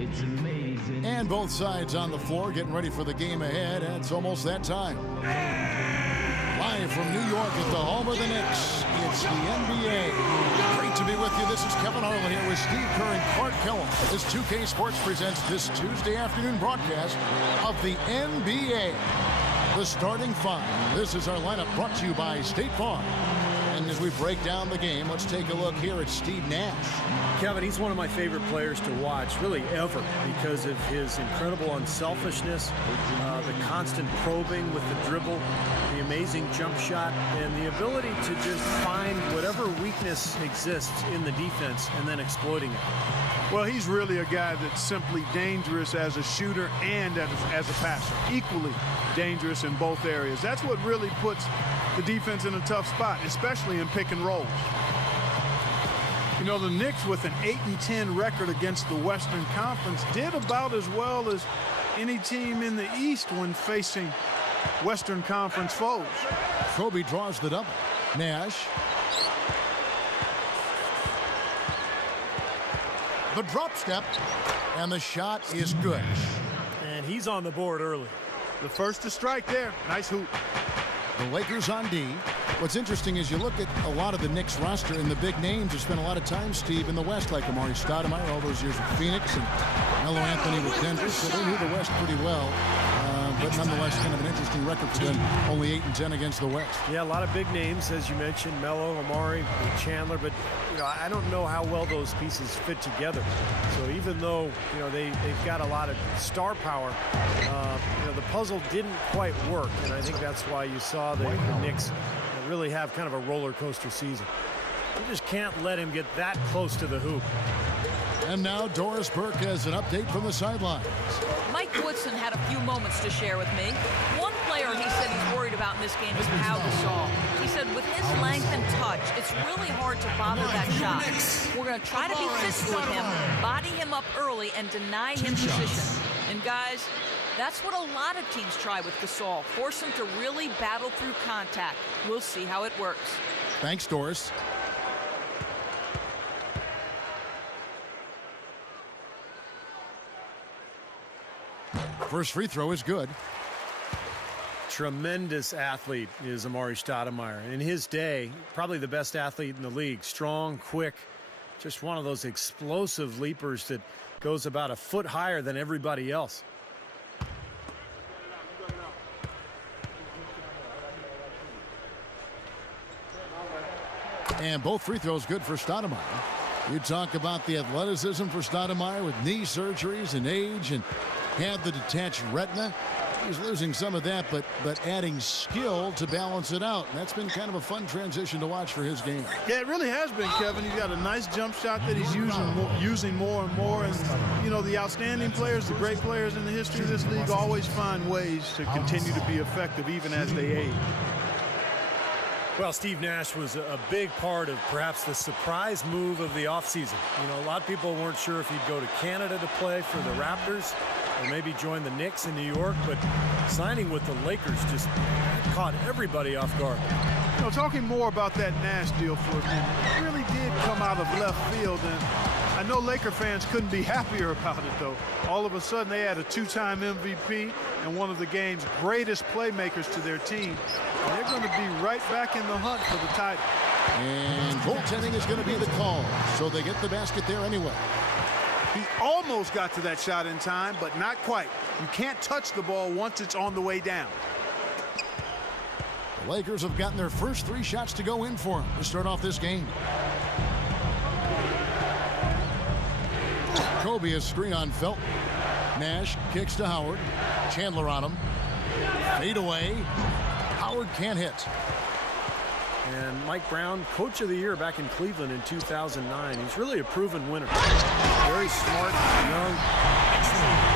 It's amazing. And both sides on the floor getting ready for the game ahead. And it's almost that time. Live from New York at the home of the Knicks, it's the NBA. Great to be with you. This is Kevin Harlan here with Steve Kerr and Clark Kellum as 2K Sports presents this Tuesday afternoon broadcast of the NBA. The starting five. This is our lineup brought to you by State Farm. And as we break down the game, let's take a look here at Steve Nash. Kevin, he's one of my favorite players to watch, really ever, because of his incredible unselfishness, the constant probing with the dribble, the amazing jump shot, and the ability to just find whatever weakness exists in the defense and then exploiting it. Well, he's really a guy that's simply dangerous as a shooter and as a passer. Equally dangerous in both areas. That's what really puts the defense in a tough spot, especially in pick and rolls. You know, the Knicks with an 8-10 record against the Western Conference did about as well as any team in the East when facing Western Conference foes. Kobe draws the double. Nash. The drop step, and the shot is good. And he's on the board early. The first to strike there. Nice hoop. The Lakers on D. What's interesting is you look at a lot of the Knicks roster, and the big names have spent a lot of time, Steve, in the West, like Amari Stoudemire all those years with Phoenix and Melo Anthony with Denver, so they knew the West pretty well. But nonetheless, kind of an interesting record for them, only 8-10 against the West. Yeah, a lot of big names, as you mentioned, Melo, Amari, Chandler, but I don't know how well those pieces fit together. So even though they've got a lot of star power, the puzzle didn't quite work, and I think that's why you saw the Knicks really have kind of a roller coaster season. You just can't let him get that close to the hoop. And now Doris Burke has an update from the sidelines. Mike Woodson had a few moments to share with me. One player he said he's worried about in this game is Pau Gasol. He said with his length and touch, it's really hard to bother that shot. We're going to try to be physical with him, body him up early, and deny him position. And guys, that's what a lot of teams try with Gasol. Force him to really battle through contact. We'll see how it works. Thanks, Doris. First free throw is good. Tremendous athlete is Amari Stoudemire. In his day, probably the best athlete in the league. Strong, quick, just one of those explosive leapers that goes about a foot higher than everybody else. And both free throws good for Stoudemire. You talk about the athleticism for Stoudemire with knee surgeries and age and had the detached retina. He's losing some of that, but adding skill to balance it out. And that's been kind of a fun transition to watch for his game. Yeah, it really has been, Kevin. He's got a nice jump shot that he's using more and more. And, the outstanding players, the great players in the history of this league always find ways to continue to be effective even as they age. Well, Steve Nash was a big part of perhaps the surprise move of the offseason. A lot of people weren't sure if he'd go to Canada to play for the Raptors or maybe join the Knicks in New York, but signing with the Lakers just caught everybody off guard. Talking more about that Nash deal for a minute, it really did come out of left field, and I know Laker fans couldn't be happier about it, though. All of a sudden, they had a two-time MVP and one of the game's greatest playmakers to their team. And they're going to be right back in the hunt for the title. And goaltending is going to be the call, so they get the basket there anyway. He almost got to that shot in time, but not quite. You can't touch the ball once it's on the way down. The Lakers have gotten their first 3 shots to go in for them to start off this game. Kobe is screen on Felton. Nash kicks to Howard. Chandler on him. Fade away. Howard can't hit. And Mike Brown, Coach of the Year back in Cleveland in 2009. He's really a proven winner. Very smart, young,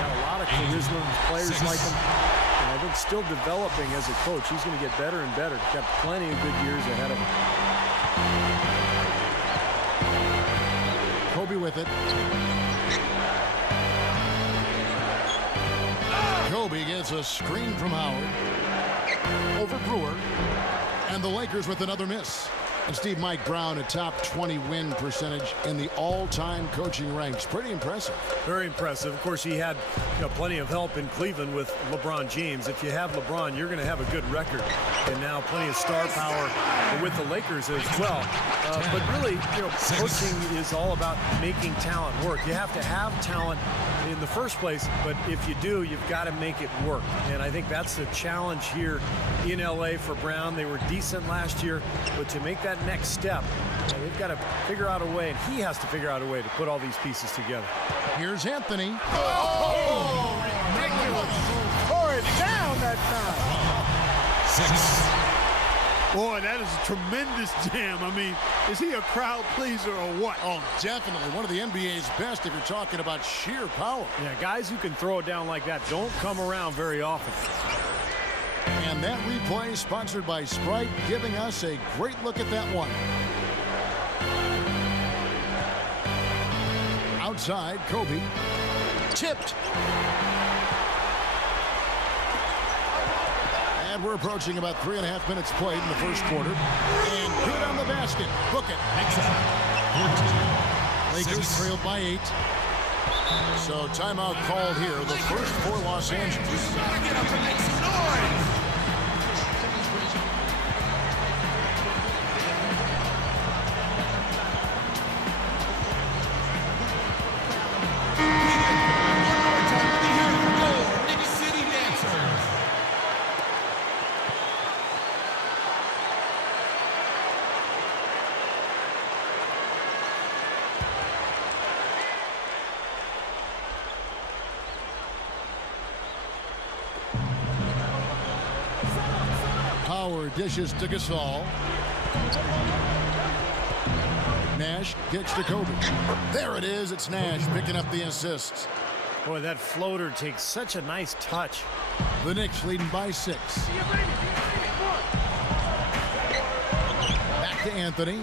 got a lot of charisma. Players like him. And I think still developing as a coach. He's going to get better and better. Got plenty of good years ahead of him. Kobe with it. Kobe gets a screen from Howard. Over Brewer. And the Lakers with another miss. And Steve, Mike Brown, a top 20 win percentage in the all-time coaching ranks. Pretty impressive. Very impressive. Of course, he had plenty of help in Cleveland with LeBron James. If you have LeBron, you're going to have a good record. And now plenty of star power with the Lakers as well. But really, coaching is all about making talent work. You have to have talent in the first place, but if you do, you've got to make it work. And I think that's the challenge here in LA for Brown. They were decent last year, but to make that next step, they've got to figure out a way, and he has to figure out a way to put all these pieces together. Here's Anthony. Ridiculous. Tore it down that time. 6. Boy, that is a tremendous jam. I mean, is he a crowd pleaser or what? Oh, definitely. One of the NBA's best if you're talking about sheer power. Yeah, guys who can throw it down like that don't come around very often. And that replay sponsored by Sprite, giving us a great look at that one. Outside, Kobe. Tipped. And we're approaching about 3.5 minutes played in the first quarter. And good on the basket. Book it. Lakers trailed by 8. So timeout called here. The first for Los Angeles. Get up and make some noise. Dishes to Gasol. Nash kicks to Kobe. There it is. It's Nash picking up the assist. Boy, that floater takes such a nice touch. The Knicks leading by 6. Back to Anthony.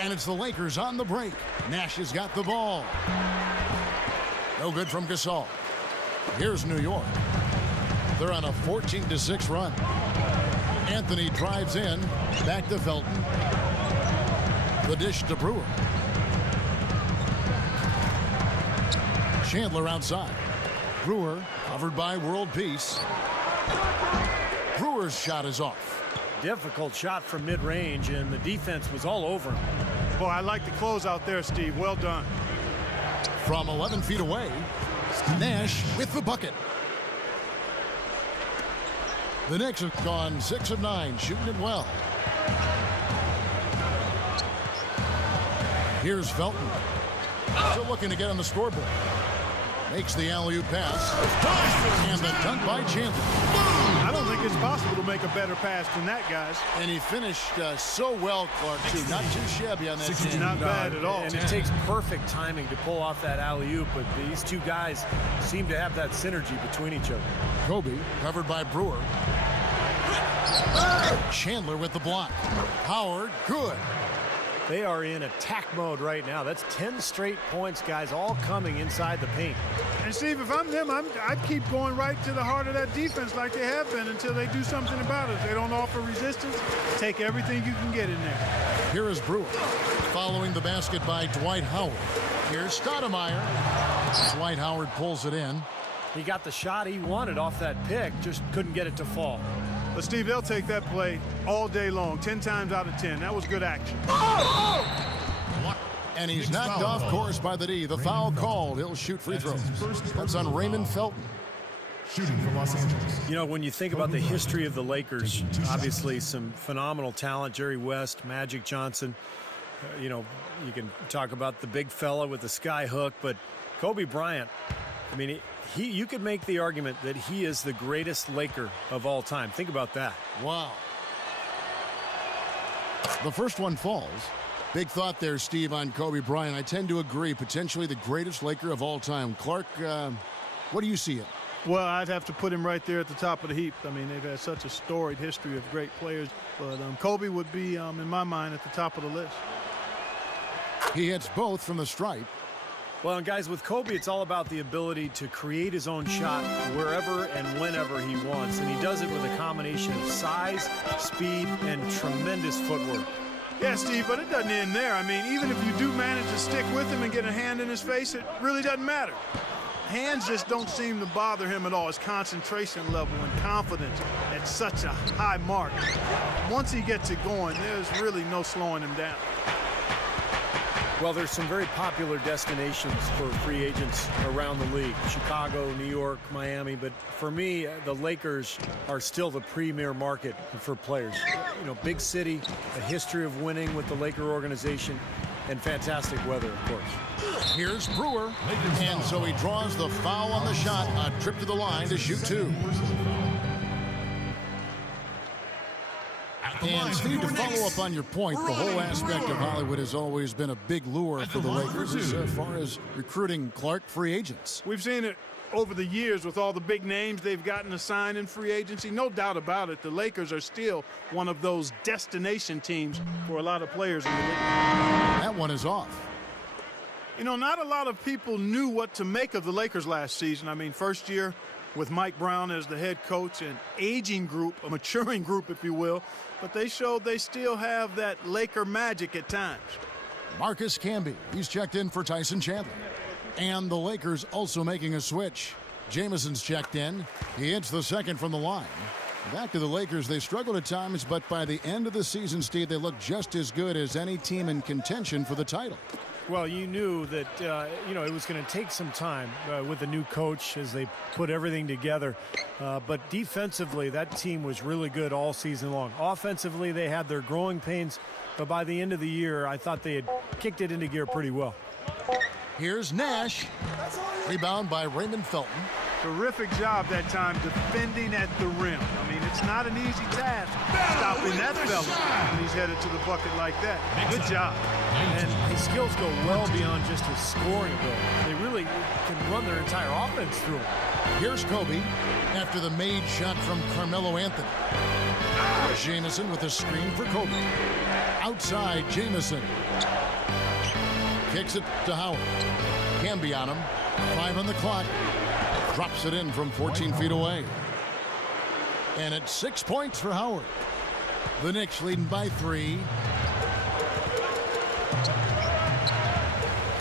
And it's the Lakers on the break. Nash has got the ball. No good from Gasol. Here's New York. They're on a 14-6 run. Anthony drives in. Back to Felton. The dish to Brewer. Chandler outside. Brewer covered by World Peace. Brewer's shot is off. Difficult shot from mid-range, and the defense was all over him. Boy, I like the close out there, Steve. Well done. From 11 feet away, Nash with the bucket. The Knicks have gone 6 of 9, shooting it well. Here's Felton. Still looking to get on the scoreboard. Makes the alley-oop pass. And the dunk by Chandler. I don't think it's possible to make a better pass than that, guys. And he finished so well, Clark, too. Not too shabby on that team. Not bad at all. And it takes perfect timing to pull off that alley-oop, but these two guys seem to have that synergy between each other. Kobe covered by Brewer. Chandler with the block. Howard, good. They are in attack mode right now. That's 10 straight points, guys, all coming inside the paint. And Steve, if I'm them, I'd keep going right to the heart of that defense like they have been until they do something about it. If they don't offer resistance, take everything you can get in there. Here is Brewer following the basket by Dwight Howard. Here's Stoudemire. Dwight Howard pulls it in. He got the shot he wanted off that pick, just couldn't get it to fall. But Steve, they'll take that play all day long, 10 times out of 10. That was good action. And he's knocked off course by the D. The foul called. He'll shoot free throws. That's on Raymond Felton. Shooting from Los Angeles. You know, when you think about the history of the Lakers, obviously some phenomenal talent, Jerry West, Magic Johnson. You know, you can talk about the big fella with the sky hook, but Kobe Bryant, I mean, you could make the argument that he is the greatest Laker of all time. Think about that. Wow. The first one falls. Big thought there, Steve, on Kobe Bryant. I tend to agree. Potentially the greatest Laker of all time. Clark, what do you see it? Well, I'd have to put him right there at the top of the heap. I mean, they've had such a storied history of great players. But Kobe would be, in my mind, at the top of the list. He hits both from the stripe. Well, and guys, with Kobe, it's all about the ability to create his own shot wherever and whenever he wants. And he does it with a combination of size, speed, and tremendous footwork. Yeah, Steve, but it doesn't end there. I mean, even if you do manage to stick with him and get a hand in his face, it really doesn't matter. Hands just don't seem to bother him at all. His concentration level and confidence at such a high mark. Once he gets it going, there's really no slowing him down. Well, there's some very popular destinations for free agents around the league. Chicago, New York, Miami. But for me, the Lakers are still the premier market for players. You know, big city, a history of winning with the Laker organization, and fantastic weather, of course. Here's Brewer. And so he draws the foul on the shot. A trip to the line to shoot two. And Steve, to follow up on your point, the whole aspect of Hollywood has always been a big lure for the Lakers as far as recruiting Clark free agents. We've seen it over the years with all the big names they've gotten to sign in free agency. No doubt about it, the Lakers are still one of those destination teams for a lot of players in the league. That one is off. You know, not a lot of people knew what to make of the Lakers last season. I mean, first year with Mike Brown as the head coach, an aging group, a maturing group, if you will, but they showed they still have that Laker magic at times. Marcus Camby, he's checked in for Tyson Chandler. And the Lakers also making a switch. Jamison's checked in. He hits the second from the line. Back to the Lakers, they struggled at times, but by the end of the season, Steve, they look just as good as any team in contention for the title. Well, you knew that, you know, it was going to take some time with the new coach as they put everything together. But defensively, that team was really good all season long. Offensively, they had their growing pains. But by the end of the year, I thought they had kicked it into gear pretty well. Here's Nash. Rebound by Raymond Felton. Terrific job that time defending at the rim. I mean, it's not an easy task stopping that fella when he's headed to the bucket like that. Good job. And his skills go well beyond just his scoring ability. They really can run their entire offense through him. Here's Kobe after the made shot from Carmelo Anthony. Jamison with a screen for Kobe. Outside, Jamison. Kicks it to Howard. Camby on him. 5 on the clock. Drops it in from 14 feet away. And it's 6 points for Howard. The Knicks leading by 3.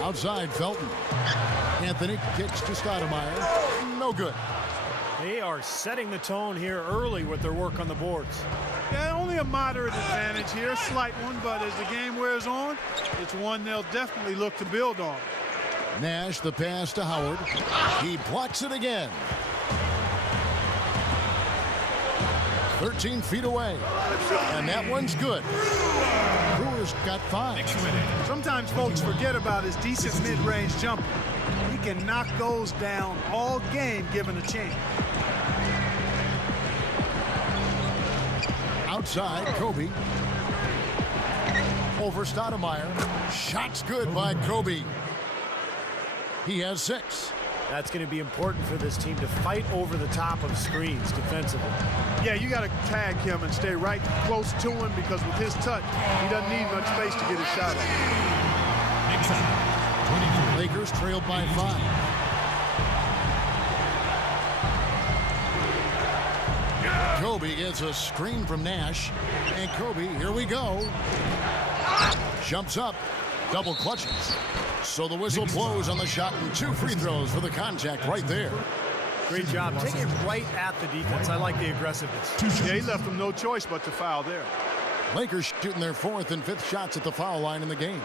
Outside, Felton. Anthony kicks to Stoudemire. No good. They are setting the tone here early with their work on the boards. Yeah, only a moderate advantage here, a slight one, but as the game wears on, it's one they'll definitely look to build on. Nash, the pass to Howard. He blocks it again. 13 feet away. And that one's good. Brewer's got 5. Sometimes folks forget about his decent mid-range jumper. He can knock those down all game given a chance. Outside, Kobe. Over Stoudemire. Shot's good by Kobe. He has 6. That's going to be important for this team to fight over the top of screens defensively. Yeah, you got to tag him and stay right close to him because with his touch, he doesn't need much space to get his shot off. Lakers trailed by 5. Kobe gets a screen from Nash. And Kobe, here we go. Jumps up. Double clutches. So the whistle blows on the shot and 2 free throws for the contact right there. Great job. Take it right at the defense. I like the aggressiveness. Yeah, he left them no choice but to foul there. Lakers shooting their 4th and 5th shots at the foul line in the game.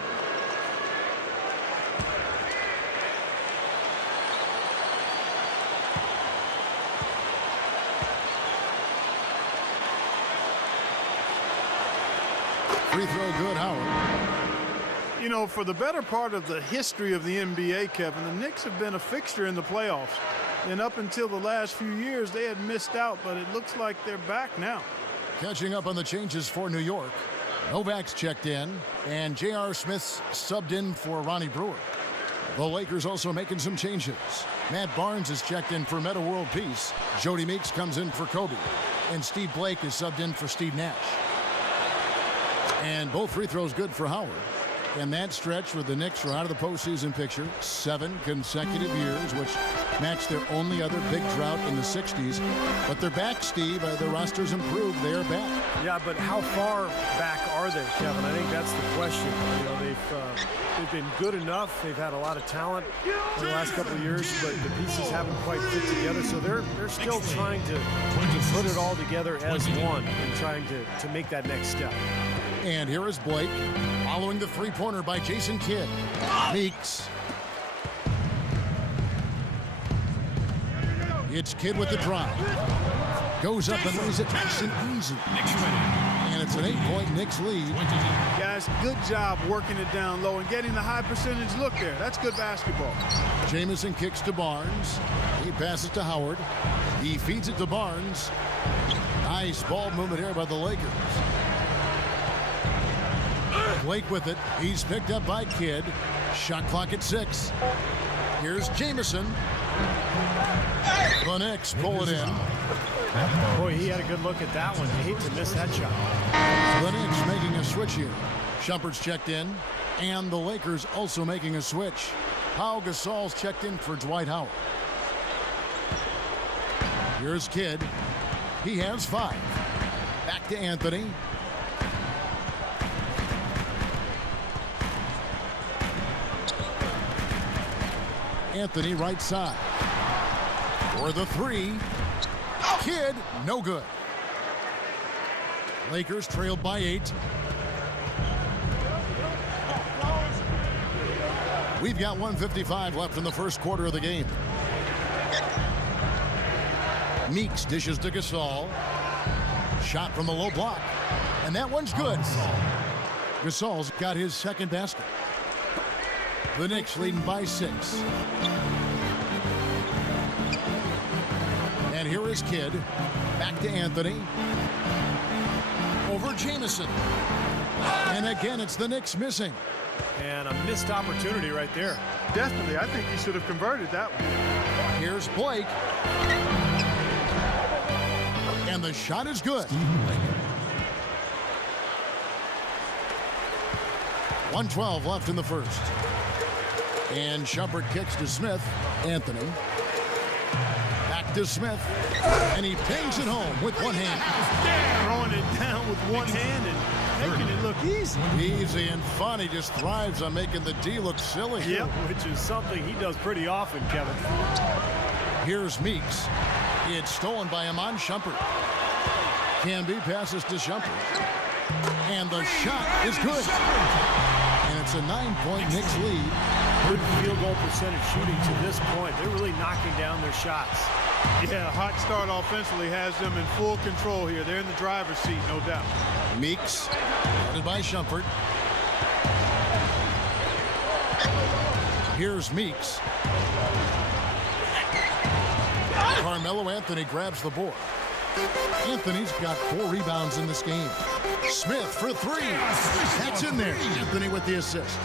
Free throw good, Howard. You know, for the better part of the history of the NBA, Kevin, the Knicks have been a fixture in the playoffs. And up until the last few years, they had missed out, but it looks like they're back now. Catching up on the changes for New York. Novak's checked in, and J.R. Smith's subbed in for Ronnie Brewer. The Lakers also making some changes. Matt Barnes is checked in for Metta World Peace. Jody Meeks comes in for Kobe. And Steve Blake is subbed in for Steve Nash. And both free throws good for Howard. And that stretch where the Knicks were out of the postseason picture 7 consecutive years, which matched their only other big drought in the 60s. But they're back, Steve. The roster's improved. They are back. Yeah, but how far back are they, Kevin? I think that's the question. You know, they've been good enough. They've had a lot of talent in the last couple of years, but the pieces haven't quite fit together. So they're still trying to put it all together as one and trying to make that next step. And here is Blake following the three-pointer by Jason Kidd. Meeks. It's Kidd with the drive. Goes up and lays it nice and easy. And it's an 8-point Knicks lead. Guys, good job working it down low and getting the high percentage look there. That's good basketball. Jamison kicks to Barnes. He passes to Howard. He feeds it to Barnes. Nice ball movement here by the Lakers. Blake with it. He's picked up by Kidd. Shot clock at 6. Here's Jamison. The Knicks pull it in. Boy, he had a good look at that one. You hate to miss that shot. The Knicks making a switch here. Shumpert's checked in. And the Lakers also making a switch. Pau Gasol's checked in for Dwight Howard. Here's Kidd. He has 5. Back to Anthony. Anthony right side. For the 3. Kidd, no good. Lakers trailed by 8. We've got 1:55 left in the first quarter of the game. Meeks dishes to Gasol. Shot from the low block. And that one's good. Gasol's got his second basket. The Knicks leading by 6. And here is Kidd. Back to Anthony. Over Jamison. And again, it's the Knicks missing. And a missed opportunity right there. Definitely. I think he should have converted that one. Here's Blake. And the shot is good. 1:12 left in the first. And Shumpert kicks to Smith. Anthony. Back to Smith. And he pings it home with one hand. Throwing it down with one hand and making it look easy. Easy and fun. He just thrives on making the D look silly. Yep, which is something he does pretty often, Kevin. Here's Meeks. It's stolen by Iman Shumpert. Canby passes to Shumpert. And the shot is good. And it's a 9-point Knicks lead. Good field goal percentage shooting to this point. They're really knocking down their shots. Yeah, hot start offensively has them in full control here. They're in the driver's seat, no doubt. Meeks, guarded by Shumpert. Here's Meeks. Carmelo Anthony grabs the board. Anthony's got 4 rebounds in this game. Smith for 3. That's in there. Anthony with the assist.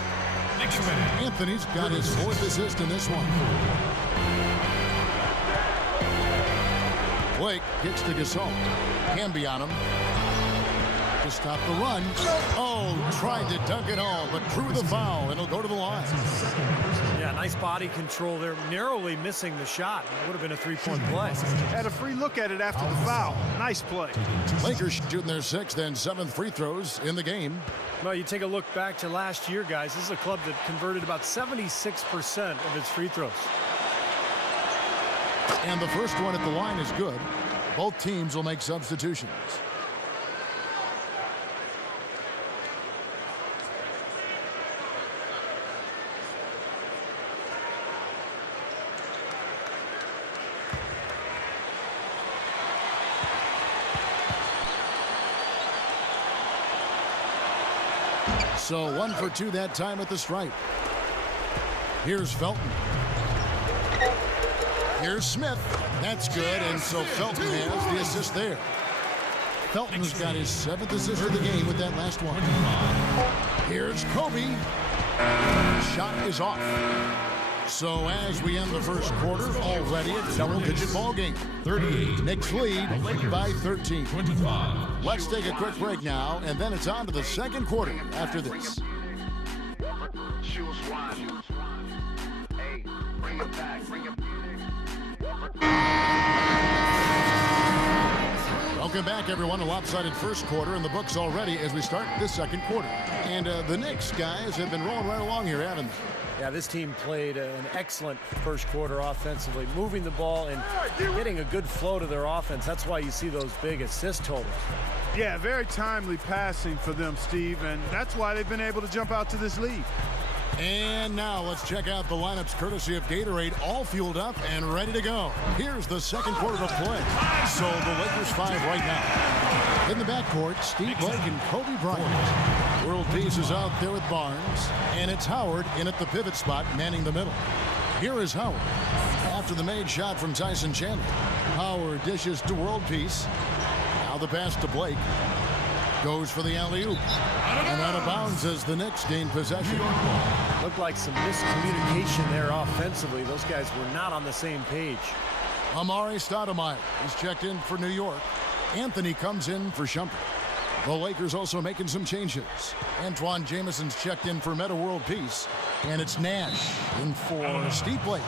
Anthony's got his 4th assist in this one. Blake kicks to Gasol. Canby on him. To stop the run. Oh, tried to dunk it home, but drew the foul, and it'll go to the line. Yeah, nice body control there. Narrowly missing the shot. It would have been a 3-point play. Had a free look at it after the foul. Nice play. Lakers shooting their 6th and 7th free throws in the game. Well, you take a look back to last year, guys. This is a club that converted about 76% of its free throws. And the first one at the line is good. Both teams will make substitutions. So 1 for 2 that time at the stripe. Here's Felton. Here's Smith. That's good, and so Felton has the assist there. Felton's got his 7th assist of the game with that last one. Here's Kobe. Shot is off. So as we end the first quarter, already a double-digit ball game. 38. Knicks lead by 13. 25. Let's take a quick break now, and then it's on to the second quarter after this. Choose one. Hey, bring it back, bring it back. Welcome back, everyone. A lopsided first quarter in the books already as we start this second quarter. And the Knicks guys have been rolling right along here, haven't they? Yeah, this team played an excellent first quarter offensively, moving the ball and getting a good flow to their offense. That's why you see those big assist totals. Yeah, very timely passing for them, Steve, and that's why they've been able to jump out to this lead. And now let's check out the lineups courtesy of Gatorade, all fueled up and ready to go. Here's the second quarter of play. So the Lakers 5 right now. In the backcourt, Steve Blake and Kobe Bryant. World Peace is out there with Barnes, and it's Howard in at the pivot spot, manning the middle. Here is Howard. After the made shot from Tyson Chandler, Howard dishes to World Peace. Now the pass to Blake. Goes for the alley-oop. And out of bounds as the Knicks gain possession. Looked like some miscommunication there offensively. Those guys were not on the same page. Amari Stoudemire is checked in for New York. Anthony comes in for Shumpert. The Lakers also making some changes. Antoine Jameson's checked in for Meta World Peace. And it's Nash in for Steve Blake.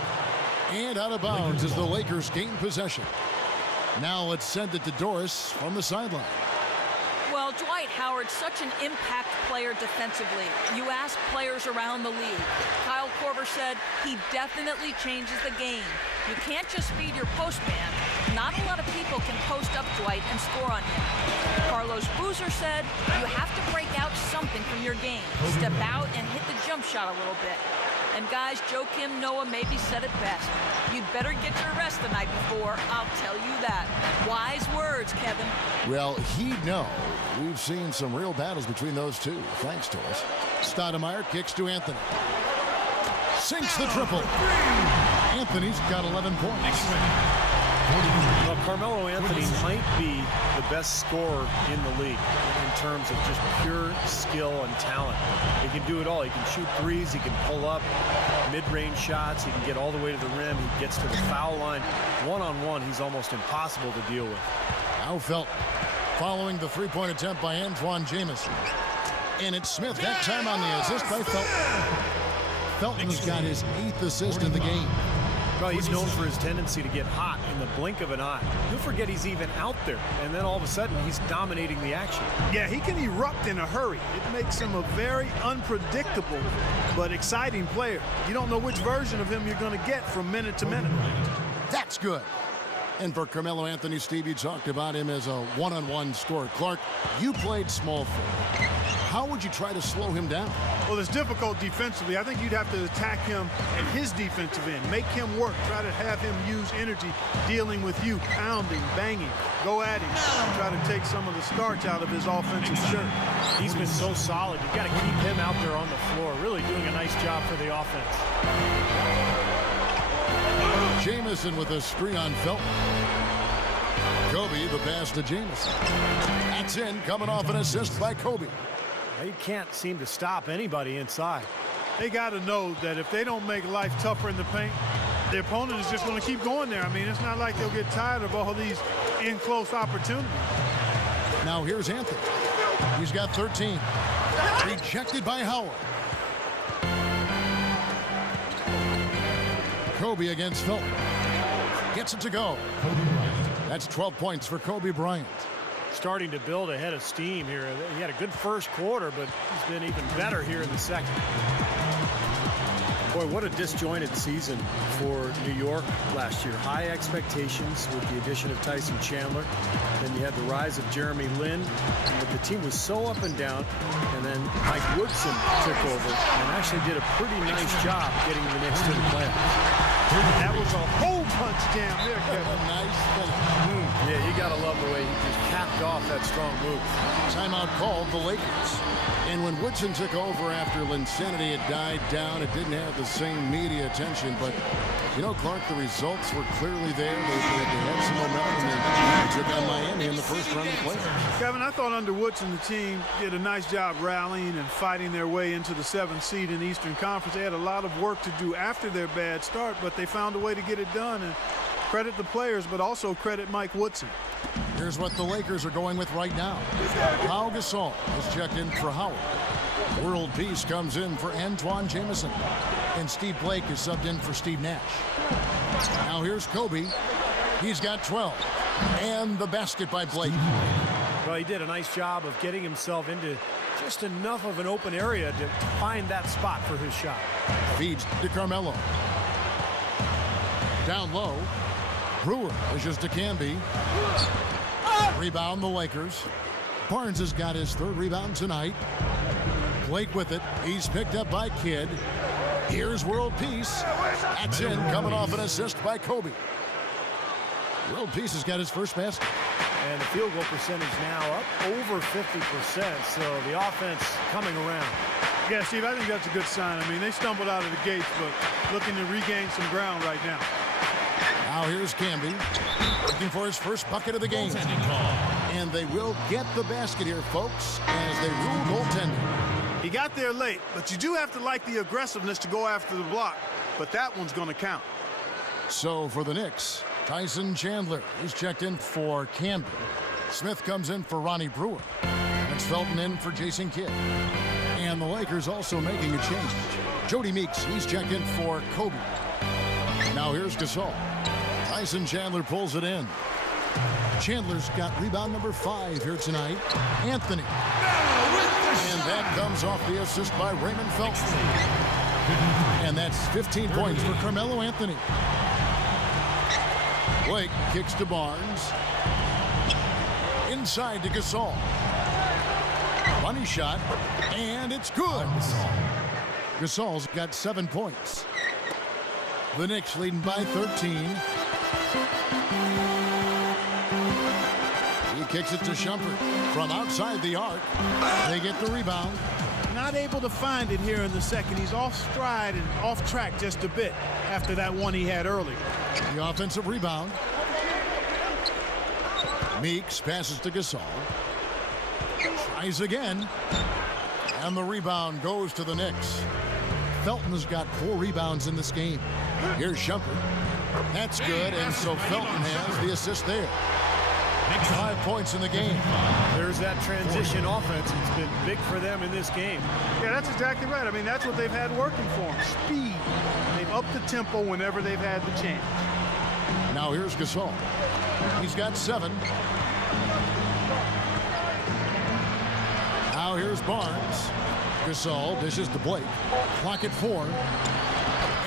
And out of bounds as the Lakers gain possession. Now let's send it to Doris from the sideline. Well, Dwight Howard's such an impact player defensively. You ask players around the league. Kyle Korver said he definitely changes the game. You can't just feed your post man. Not a lot of people can post up Dwight and score on him. Carlos Boozer said you have to break out something from your game. Step out and hit the jump shot a little bit. And guys, Joakim Noah maybe said it best. You'd better get your rest the night before, I'll tell you that. Wise words, Kevin. Well, he'd know. We've seen some real battles between those two, thanks to us. Stoudemire kicks to Anthony. Sinks the triple. Anthony's got 11 points. Well, Carmelo Anthony might be the best scorer in the league in terms of just pure skill and talent. He can do it all. He can shoot threes. He can pull up mid-range shots. He can get all the way to the rim. He gets to the foul line. One-on-one, he's almost impossible to deal with. Now Felton following the three-point attempt by Antoine Jameson. And it's Smith that time on the assist by Felton. Felton's got his 8th assist in the game. Well, he's known for his tendency to get hot in the blink of an eye. You'll forget he's even out there, and then all of a sudden he's dominating the action. Yeah, he can erupt in a hurry. It makes him a very unpredictable but exciting player. You don't know which version of him you're going to get from minute to minute. That's good. And for Carmelo Anthony, Steve, you talked about him as a one-on-one scorer. Clark, you played small forward. How would you try to slow him down? Well, it's difficult defensively. I think you'd have to attack him at his defensive end. Make him work. Try to have him use energy dealing with you, pounding, banging. Go at him. Try to take some of the starch out of his offensive shirt. He's been so solid. You've got to keep him out there on the floor, really doing a nice job for the offense. Jamison with a screen on Felton. Kobe, the pass to Jamison. That's in, coming off an assist by Kobe. They can't seem to stop anybody inside. They got to know that if they don't make life tougher in the paint, the opponent is just going to keep going there. I mean, it's not like they'll get tired of all these in-close opportunities. Now here's Anthony. He's got 13. Rejected by Howard. Kobe against Felton. Gets it to go. That's 12 points for Kobe Bryant. Starting to build a head of steam here. He had a good first quarter, but he's been even better here in the second. Boy, what a disjointed season for New York last year. High expectations with the addition of Tyson Chandler. Then you had the rise of Jeremy Lin. But the team was so up and down. And then Mike Woodson took over and actually did a pretty nice job getting the Knicks to the playoffs. That was a hole punch jam there, Kevin. Nice finish. Yeah, you got to love the way he just capped off that strong move. Timeout called the Lakers. And when Woodson took over after Linsanity had died down, it didn't have the same media attention. But, you know, Clark, the results were clearly there. They had some momentum, and they took on Miami in the first round of the playoffs. Kevin, I thought under Woodson, the team did a nice job rallying and fighting their way into the 7th seed in the Eastern Conference. They had a lot of work to do after their bad start, but they found a way to get it done. And credit the players, but also credit Mike Woodson. Here's what the Lakers are going with right now. Pau Gasol has checked in for Howard. World Peace comes in for Antoine Jameson. And Steve Blake is subbed in for Steve Nash. Now here's Kobe. He's got 12. And the basket by Blake. Well, he did a nice job of getting himself into just enough of an open area to find that spot for his shot. Feeds to Carmelo. Down low. Brewer dishes to Camby. Rebound the Lakers. Barnes has got his third rebound tonight. Blake with it. He's picked up by Kidd. Here's World Peace. That's in, coming off an assist by Kobe. World Peace has got his first basket. And the field goal percentage now up over 50%, so the offense coming around. Yeah, Steve, I think that's a good sign. I mean, they stumbled out of the gates, but looking to regain some ground right now. Now here's Camby, looking for his first bucket of the game. And they will get the basket here, folks, as they rule goaltending. He got there late, but you do have to like the aggressiveness to go after the block. But that one's going to count. So for the Knicks, Tyson Chandler is checked in for Camby. Smith comes in for Ronnie Brewer. It's Felton in for Jason Kidd. And the Lakers also making a change. Jody Meeks, he's checked in for Kobe. Now here's Gasol. Tyson Chandler pulls it in. Chandler's got rebound number 5 here tonight. Anthony. And that comes off the assist by Raymond Felton. And that's 15 points for Carmelo Anthony. Blake kicks to Barnes. Inside to Gasol. Money shot. And it's good. Gasol's got 7 points. The Knicks leading by 13. He kicks it to Shumpert from outside the arc. They get the rebound. Not able to find it here in the second. He's off stride and off track just a bit after that one he had earlier. The offensive rebound. Meeks passes to Gasol. Tries again. And the rebound goes to the Knicks. Felton has got 4 rebounds in this game. Here's Shumpert. That's good, and so Felton has the assist there. 5 points in the game. There's that transition offense. It's been big for them in this game. Yeah, that's exactly right. I mean, that's what they've had working for them. Speed. They've upped the tempo whenever they've had the chance. Now here's Gasol. He's got 7. Now here's Barnes. Gasol dishes to Blake. Clock at 4.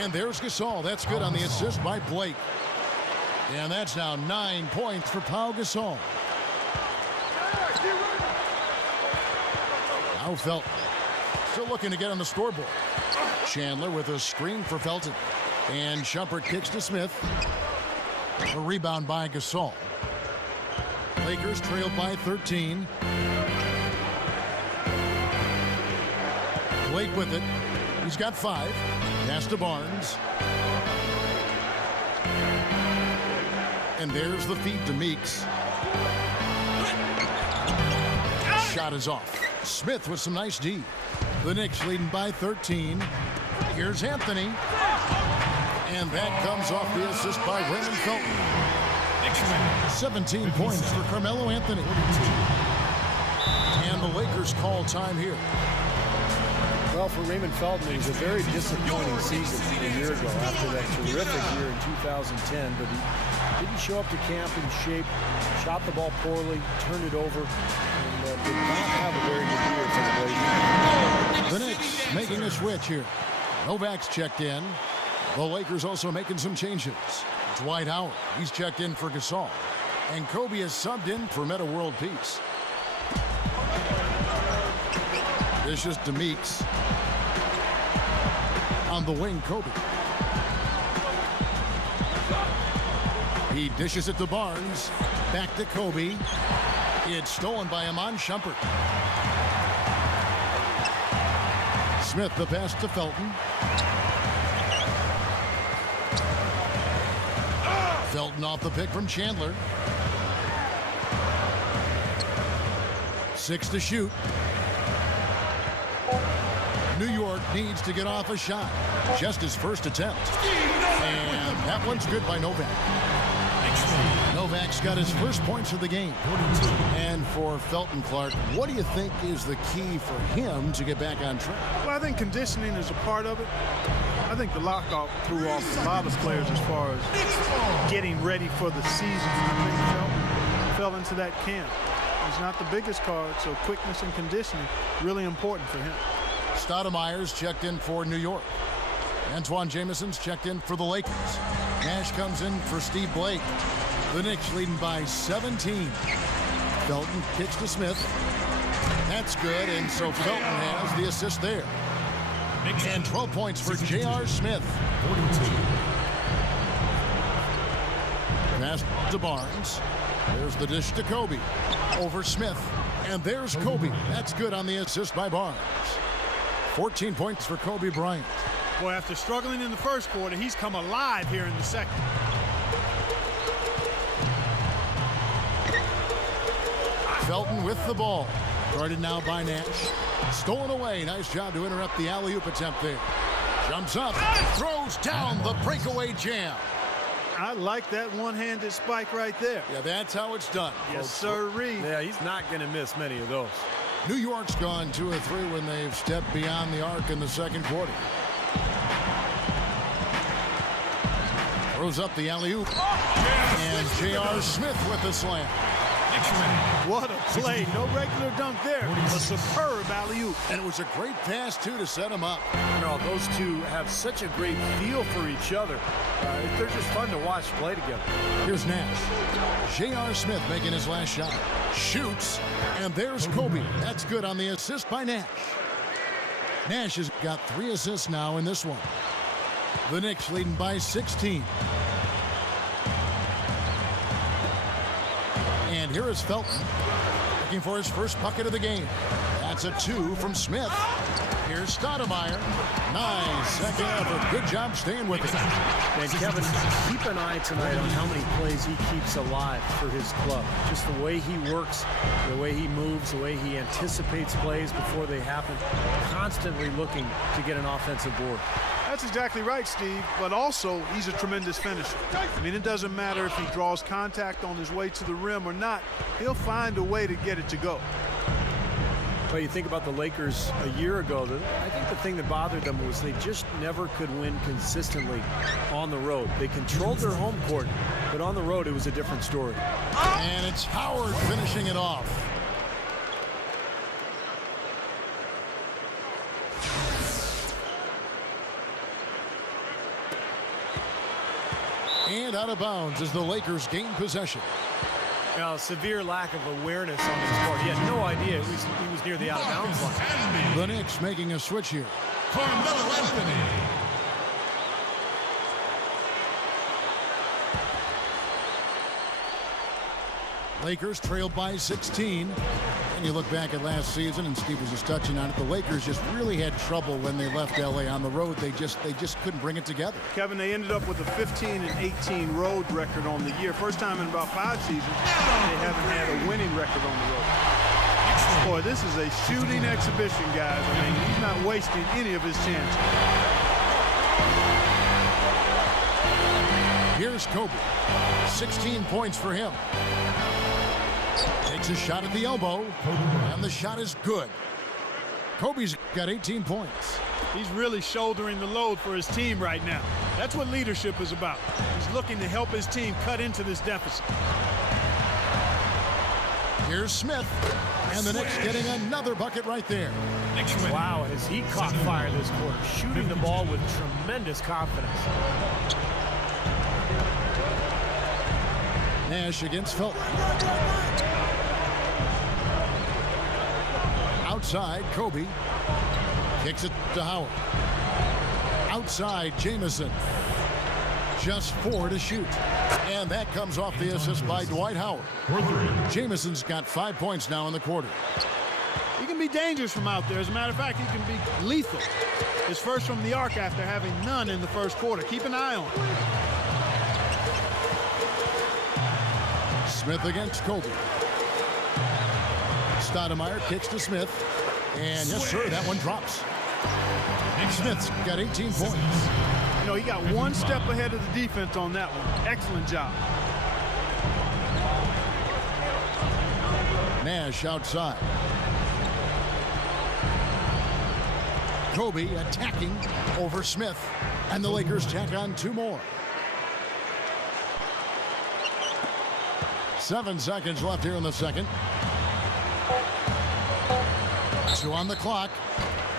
And there's Gasol. That's good on the assist by Blake. And that's now 9 points for Pau Gasol. Now Felton. Still looking to get on the scoreboard. Chandler with a screen for Felton. And Shumpert kicks to Smith. A rebound by Gasol. Lakers trailed by 13. Blake with it. He's got 5. Pass to Barnes. And there's the feed to Meeks. Shot is off. Smith with some nice D. The Knicks leading by 13. Here's Anthony. And that comes off the assist by Raymond Felton. 17 points for Carmelo Anthony. And the Lakers call time here. Well, for Raymond Felton, it was a very disappointing season a year ago after that terrific year in 2010. But he didn't show up to camp in shape, shot the ball poorly, turned it over, and did not have a very good year for the Blazers. The Knicks making a switch here. Novak's checked in. The Lakers also making some changes. Dwight Howard, he's checked in for Gasol. And Kobe is subbed in for Meta World Peace. Dishes to Meeks. On the wing, Kobe. He dishes it to Barnes. Back to Kobe. It's stolen by Iman Shumpert. Smith the pass to Felton. Felton off the pick from Chandler. 6 to shoot. New York needs to get off a shot. Just his first attempt. And that one's good by Novak. Novak's got his first points of the game. And for Felton, Clark, what do you think is the key for him to get back on track? Well, I think conditioning is a part of it. I think the lockout threw off a lot of players as far as getting ready for the season. I think fell into that camp. He's not the biggest card, so quickness and conditioning really important for him. Stoudemire's checked in for New York. Antoine Jameson's checked in for the Lakers. Nash comes in for Steve Blake. The Knicks leading by 17. Felton kicks to Smith. That's good, and so Felton has the assist there. And 12 points for J.R. Smith. Pass to Barnes. There's the dish to Kobe. Over Smith. And there's Kobe. That's good on the assist by Barnes. 14 points for Kobe Bryant. Boy, after struggling in the first quarter, he's come alive here in the second. Felton with the ball. Guarded now by Nash. Stolen away. Nice job to interrupt the alley-oop attempt there. Jumps up. Throws down the breakaway jam. I like that one-handed spike right there. Yeah, that's how it's done. Yes, sir-ree. Yeah, he's not going to miss many of those. New York's gone 2 of 3 when they've stepped beyond the arc in the second quarter. Throws up the alley-oop. And J.R. Smith with the slam. What a play. No regular dunk there. A superb alley-oop. And it was a great pass, too, to set him up. You know, those two have such a great feel for each other. They're just fun to watch play together. Here's Nash. J.R. Smith making his last shot. Shoots. And there's Kobe. That's good on the assist by Nash. Nash has got 3 assists now in this one. The Knicks leading by 16. And here is Felton looking for his first bucket of the game. That's a 2 from Smith. Here's Stoudemire. Nice second effort. Good job staying with it. And Kevin, keep an eye tonight on how many plays he keeps alive for his club. Just the way he works, the way he moves, the way he anticipates plays before they happen. Constantly looking to get an offensive board. That's exactly right, Steve, but also he's a tremendous finisher. I mean, it doesn't matter if he draws contact on his way to the rim or not. He'll find a way to get it to go. Well, you think about the Lakers a year ago, I think the thing that bothered them was they just never could win consistently on the road. They controlled their home court, but on the road it was a different story. And it's Howard finishing it off. And out of bounds as the Lakers gain possession. Severe lack of awareness on his part. He had no idea he was near the out-of-bounds line. The Knicks making a switch here. Carmelo Anthony. Lakers trailed by 16. And you look back at last season, and Steve was just touching on it, the Lakers just really had trouble when they left LA on the road. They just couldn't bring it together. Kevin, they ended up with a 15-18 road record on the year. First time in about 5 seasons they haven't had a winning record on the road. Boy, this is a shooting exhibition, guys. I mean, he's not wasting any of his chances. Here's Kobe. 16 points for him. Takes a shot at the elbow, and the shot is good. Kobe's got 18 points. He's really shouldering the load for his team right now. That's what leadership is about. He's looking to help his team cut into this deficit. Here's Smith, and the Knicks getting another bucket right there. Wow, has he caught fire this quarter, shooting the ball with tremendous confidence. Nash against Felton. Outside, Kobe. Kicks it to Howard. Outside, Jamison. Just 4 to shoot. And that comes off the assist by Dwight Howard. Jamison's got 5 points now in the quarter. He can be dangerous from out there. As a matter of fact, he can be lethal. His first from the arc after having none in the first quarter. Keep an eye on him. Smith against Kobe. Stoudemire kicks to Smith. And yes, sir, that one drops. Smith's got 18 points. You know, he got one step ahead of the defense on that one. Excellent job. Nash outside. Kobe attacking over Smith. And the Lakers tack on 2 more. 7 seconds left here in the second. 2 on the clock.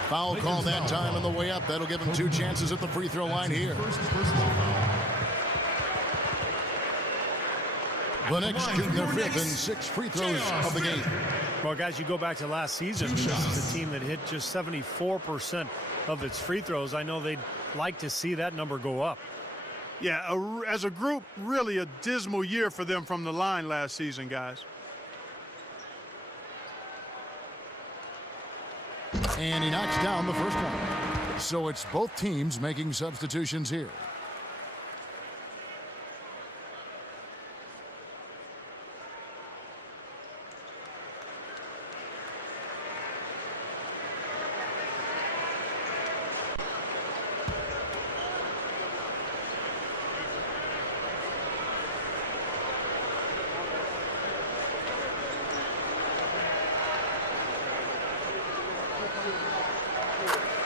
Foul call that time on the way up. That'll give him 2 chances at the free throw line here. The Knicks shooting their 5th and 6th free throws of the game. Well, guys, you go back to last season. This is a team that hit just 74% of its free throws. I know they'd like to see that number go up. Yeah, as a group, really a dismal year for them from the line last season, guys. And he knocks down the first one. So it's both teams making substitutions here.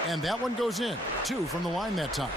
And that one goes in. 2 from the line that time.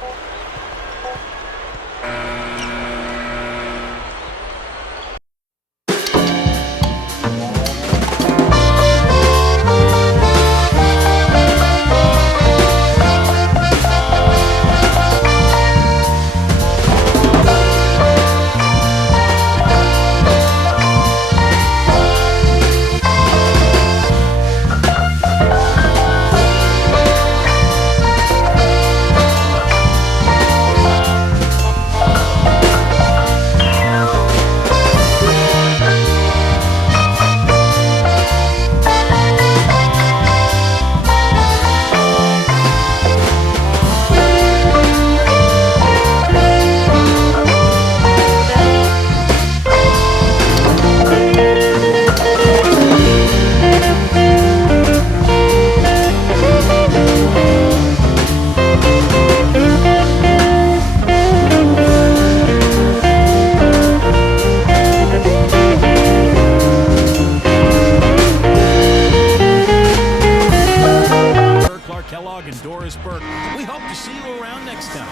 We hope to see you around next time.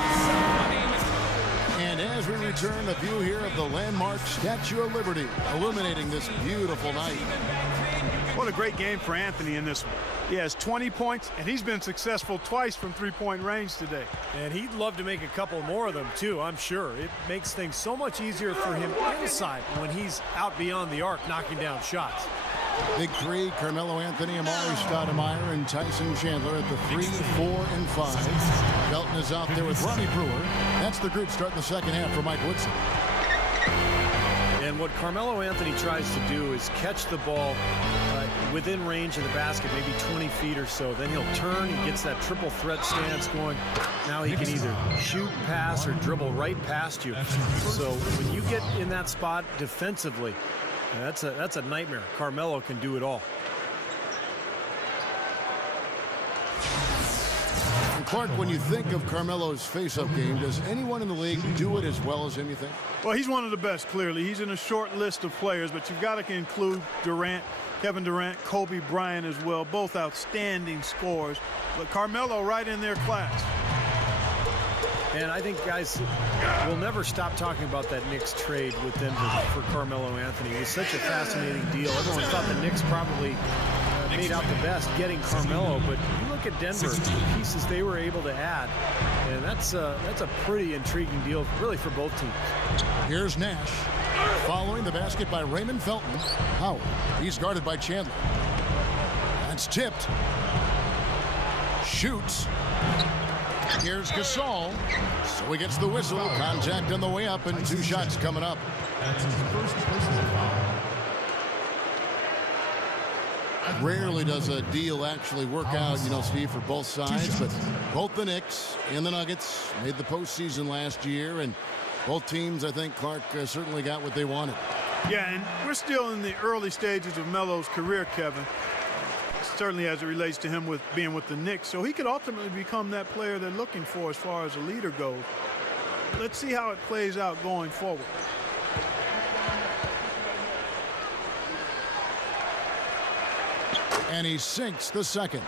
And as we return, a view here of the landmark Statue of Liberty, illuminating this beautiful night. What a great game for Anthony in this one. He has 20 points, and he's been successful twice from three-point range today. And he'd love to make a couple more of them, too, I'm sure. It makes things so much easier for him inside when he's out beyond the arc knocking down shots. Big three, Carmelo Anthony, Amari Stoudemire, and Tyson Chandler at the 3, 4, and 5. Belton is out there with Ronnie Brewer. That's the group starting the second half for Mike Woodson. And what Carmelo Anthony tries to do is catch the ball within range of the basket, maybe 20 feet or so. Then he'll turn, he gets that triple threat stance going. Now he can either shoot, pass, or dribble right past you. So when you get in that spot defensively, that's a nightmare. Carmelo can do it all. And Clark, when you think of Carmelo's face-up game, does anyone in the league do it as well as him, you think? Well, he's one of the best, clearly. He's in a short list of players, but you've got to include Durant, Kevin Durant, Kobe Bryant as well, both outstanding scorers. But Carmelo right in their class. And I think, guys, we'll never stop talking about that Knicks trade with Denver for Carmelo Anthony. It was such a fascinating deal. Everyone thought the Knicks probably made out the best getting Carmelo, but you look at Denver, the pieces they were able to add, and that's a pretty intriguing deal, really, for both teams. Here's Nash. Following the basket by Raymond Felton. Howard. He's guarded by Chandler. That's tipped. Shoots. Here's Gasol. So he gets the whistle. Contact on the way up, and 2 shots coming up. That's his first personal foul. Rarely does a deal actually work out, you know, Steve, for both sides. But both the Knicks and the Nuggets made the postseason last year, and both teams, I think, Clark, certainly got what they wanted. Yeah, and we're still in the early stages of Melo's career, Kevin. Certainly as it relates to him with being with the Knicks. So he could ultimately become that player they're looking for as far as a leader goes. Let's see how it plays out going forward. And he sinks the second.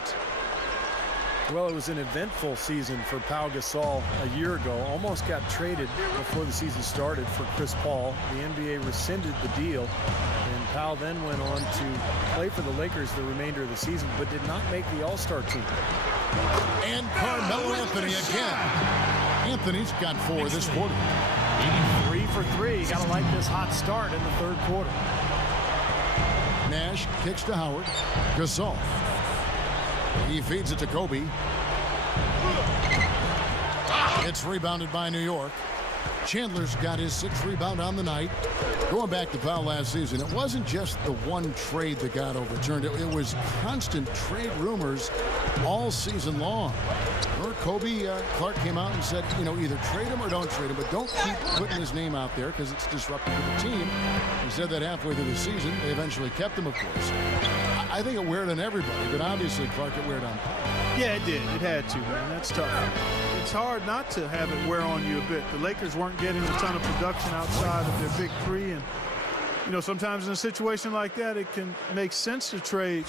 Well, it was an eventful season for Pau Gasol a year ago. Almost got traded before the season started for Chris Paul. The NBA rescinded the deal, and Pau then went on to play for the Lakers the remainder of the season, but did not make the All-Star team. And Carmelo Anthony again. Anthony's got 4 this quarter. 3 for 3. You got to like this hot start in the third quarter. Nash kicks to Howard. Gasol. He feeds it to Kobe. It's rebounded by New York. Chandler's got his 6th rebound on the night. Going back to Pau last season, it wasn't just the one trade that got overturned. It was constant trade rumors all season long. Or Kobe Clark came out and said, you know, either trade him or don't trade him, but don't keep putting his name out there because it's disruptive to the team. He said that halfway through the season. They eventually kept him, of course. I think it weared on everybody, but obviously Clark, it weared on Pau. Yeah, it did. It had to, man. That's tough. It's hard not to have it wear on you a bit. The Lakers weren't getting a ton of production outside of their big 3, and you know, sometimes in a situation like that, it can make sense to trade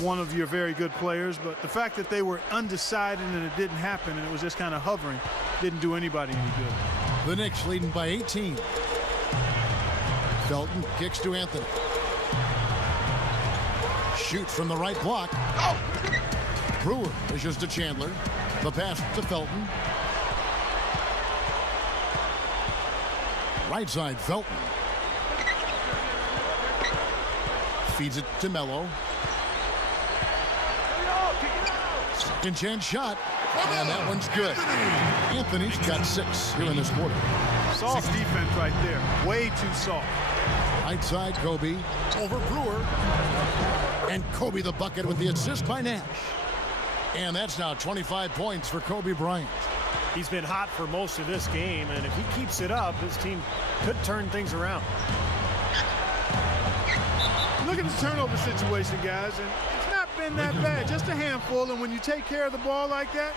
one of your very good players, but the fact that they were undecided and it didn't happen and it was just kind of hovering didn't do anybody any good. The Knicks leading by 18. Felton kicks to Anthony. Shoots from the right block. Oh! Brewer dishes to Chandler. The pass to Felton. Right side, Felton. Feeds it to Melo. Second chance shot. And that one's good. Anthony's got 6 here in this quarter. Soft defense right there. Way too soft. Right side, Kobe. Over Brewer. And Kobe the bucket with the assist by Nash. And that's now 25 points for Kobe Bryant. He's been hot for most of this game, and if he keeps it up, his team could turn things around. Look at the turnover situation, guys, and it's not been that bad. Just a handful, and when you take care of the ball like that,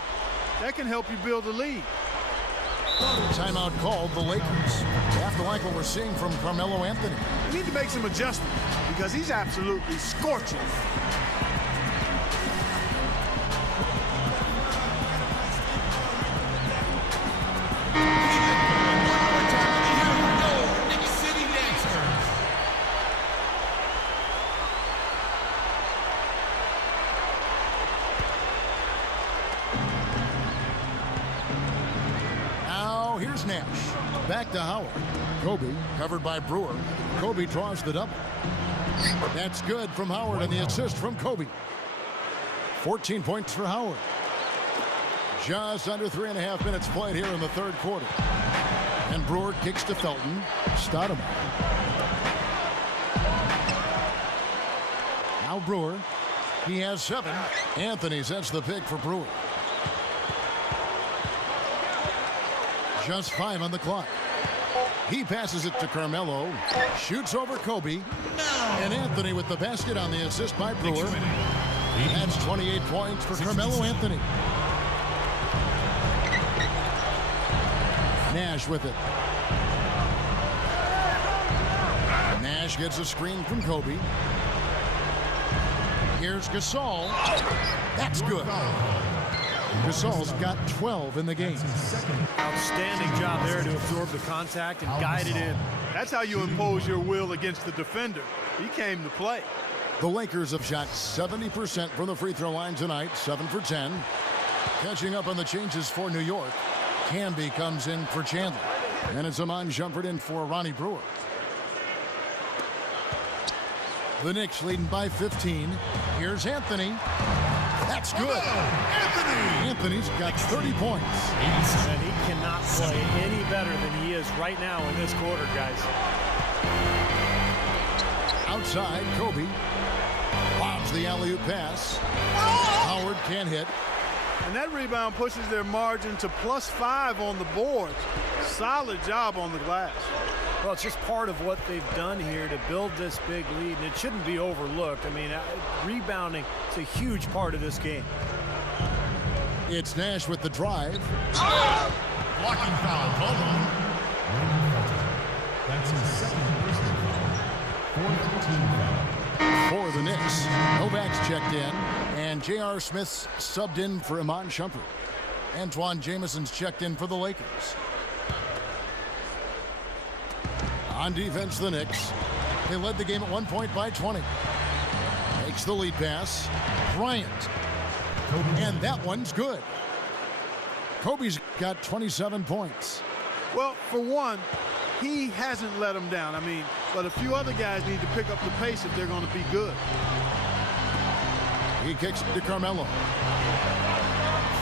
that can help you build a lead. Timeout called the Lakers. After like what we're seeing from Carmelo Anthony. We need to make some adjustments because he's absolutely scorching. Here's Nash. Back to Howard. Kobe covered by Brewer. Kobe draws the double. That's good from Howard and the assist from Kobe. 14 points for Howard. Just under 3.5 minutes played here in the third quarter. And Brewer kicks to Felton. Stoudemire. Now Brewer. He has 7. Anthony sets the pick for Brewer. Just 5 on the clock. He passes it to Carmelo. Shoots over Kobe. And Anthony with the basket on the assist by Brewer. That's 28 points for Carmelo Anthony. Nash with it. Nash gets a screen from Kobe. Here's Gasol. That's good. Gasol's got 12 in the game. Outstanding job there to absorb the contact and guide it in. That's how you impose your will against the defender. He came to play. The Lakers have shot 70% from the free throw line tonight, 7 for 10. Catching up on the changes for New York. Camby comes in for Chandler. And it's Amon Shumpert in for Ronnie Brewer. The Knicks leading by 15. Here's Anthony. That's good. Anthony's got 30 points. And he cannot play any better than he is right now in this quarter, guys. Outside, Kobe lobs the alley-oop pass. Howard can't hit. And that rebound pushes their margin to +5 on the boards. Solid job on the glass. Well, it's just part of what they've done here to build this big lead, and it shouldn't be overlooked. I mean, rebounding is a huge part of this game. It's Nash with the drive. Blocking foul. Hold on. That's his second personal foul. 4th team foul. For the Knicks, Novak's checked in, and J.R. Smith's subbed in for Iman Shumpert. Antoine Jameson's checked in for the Lakers. On defense, the Knicks. They led the game at 1 point by 20. Makes the lead pass. Bryant. And that one's good. Kobe's got 27 points. Well, for one, he hasn't let them down. I mean, but a few other guys need to pick up the pace if they're going to be good. He kicks it to Carmelo.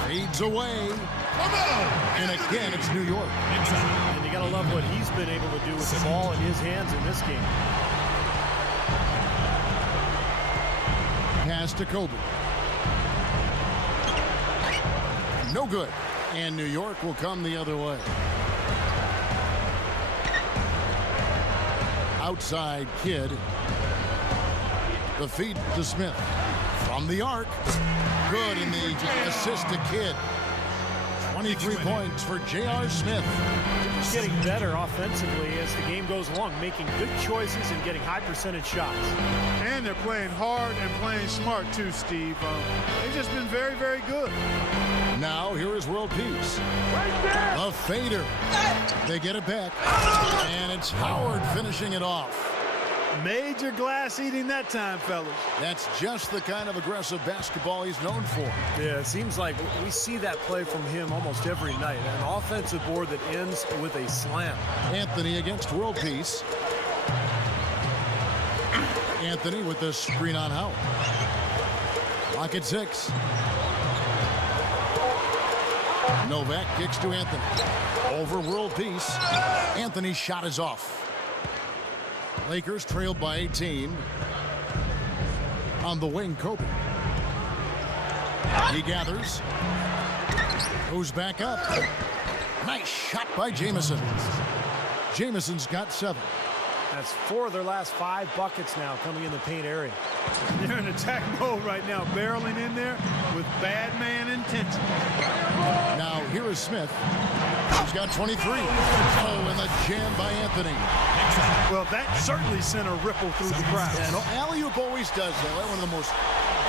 Fades away. And again, it's New York. And you got to love what he's been able to do with the ball in his hands in this game. Pass to Kobe. No good. And New York will come the other way. Outside Kidd. The feed to Smith. From the arc. Good in the assist to Kidd. 23 points for J.R. Smith. He's getting better offensively as the game goes along, making good choices and getting high percentage shots. And they're playing hard and playing smart too, Steve. They've just been very, very good. Now here is world peace. A fader. They get it back. And it's Howard finishing it off. Major glass eating that time, fellas. That's just the kind of aggressive basketball he's known for. Yeah, it seems like we see that play from him almost every night. An offensive board that ends with a slam. Anthony against world peace. Anthony with the screen on Howard. Lock at 6. Novak kicks to Anthony. Over world peace. Anthony's shot is off. Lakers trailed by 18. On the wing, Kobe. He gathers. Goes back up. Nice shot by Jameson. Jameson's got 7. That's 4 of their last 5 buckets now coming in the paint area. They're in attack mode right now, barreling in there with bad man intention. Now here is Smith. He's got 23. Oh, and the jam by Anthony. Well, that certainly sent a ripple through the crowd. Yeah, no, alley-oop always does that. One of the most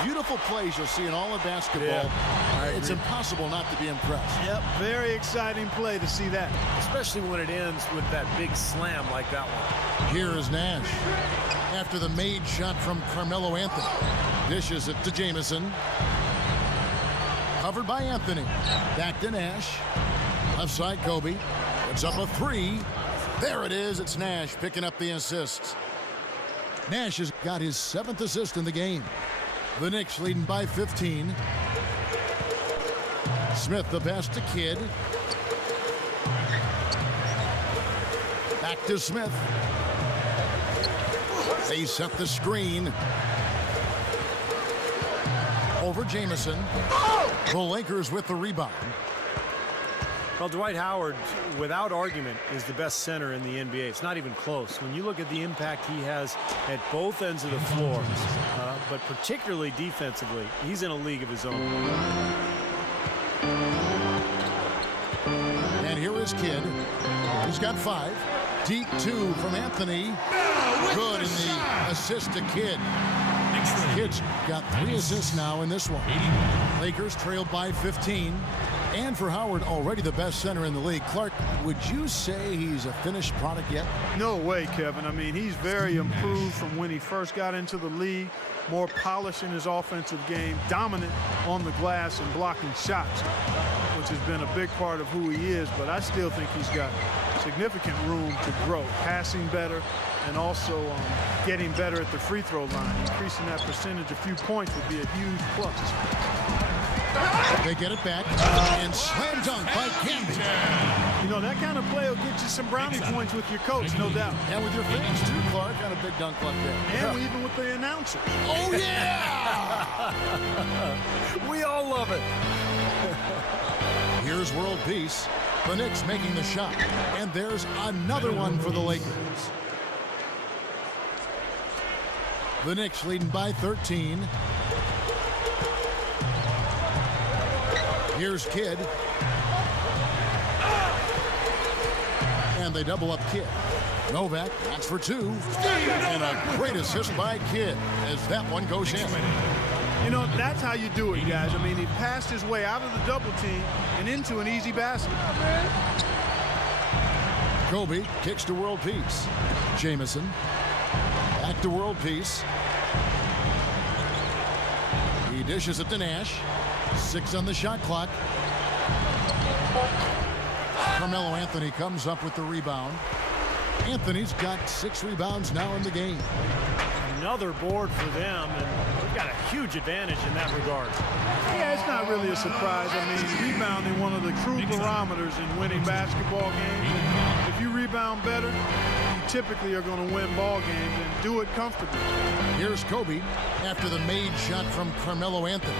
beautiful plays you'll see in all of basketball. Yeah, it's impossible not to be impressed. Yep, very exciting play to see that. Especially when it ends with that big slam like that one. Here is Nash. After the made shot from Carmelo Anthony. Dishes it to Jameson. Covered by Anthony. Back to Nash. Left side Kobe. Puts up a 3. There it is. It's Nash picking up the assist. Nash has got his 7th assist in the game. The Knicks leading by 15. Smith the pass to Kidd. Back to Smith. They set the screen. Over Jameson. The Lakers with the rebound. Well, Dwight Howard, without argument, is the best center in the NBA. It's not even close. When you look at the impact he has at both ends of the floor, but particularly defensively, he's in a league of his own. And here is Kidd. He's got 5. Deep 2 from Anthony. Good in the assist to Kidd. Kidd's got 3 assists now in this one. Lakers trailed by 15. And for Howard, already the best center in the league. Clark, would you say he's a finished product yet? No way, Kevin. I mean, he's very improved from when he first got into the league. More polish in his offensive game, dominant on the glass and blocking shots, which has been a big part of who he is. But I still think he's got significant room to grow, passing better and also getting better at the free throw line. Increasing that percentage a few points would be a huge plus. They get it back and slam dunk by Camby. You know, that kind of play will get you some brownie points with your coach, no doubt. And with your fans too, Clark, on a big dunk like that. And even with the announcer. Oh, yeah! We all love it. Here's world peace. The Knicks making the shot. And there's another one for the Lakers. The Knicks leading by 13. Here's Kidd. And they double up Kidd. Novak, that's for two. And a great assist by Kidd as that one goes in. You know, that's how you do it, guys. I mean, he passed his way out of the double team and into an easy basket. Kobe kicks to world peace. Jamison back to world peace. He dishes it to Nash. 6 on the shot clock. Carmelo Anthony comes up with the rebound. Anthony's got 6 rebounds now in the game. Another board for them, and they've got a huge advantage in that regard. Yeah, it's not really a surprise. I mean, rebounding one of the true barometers in winning basketball games. And if you rebound better, you typically are going to win ball games and do it comfortably. Here's Kobe after the made shot from Carmelo Anthony.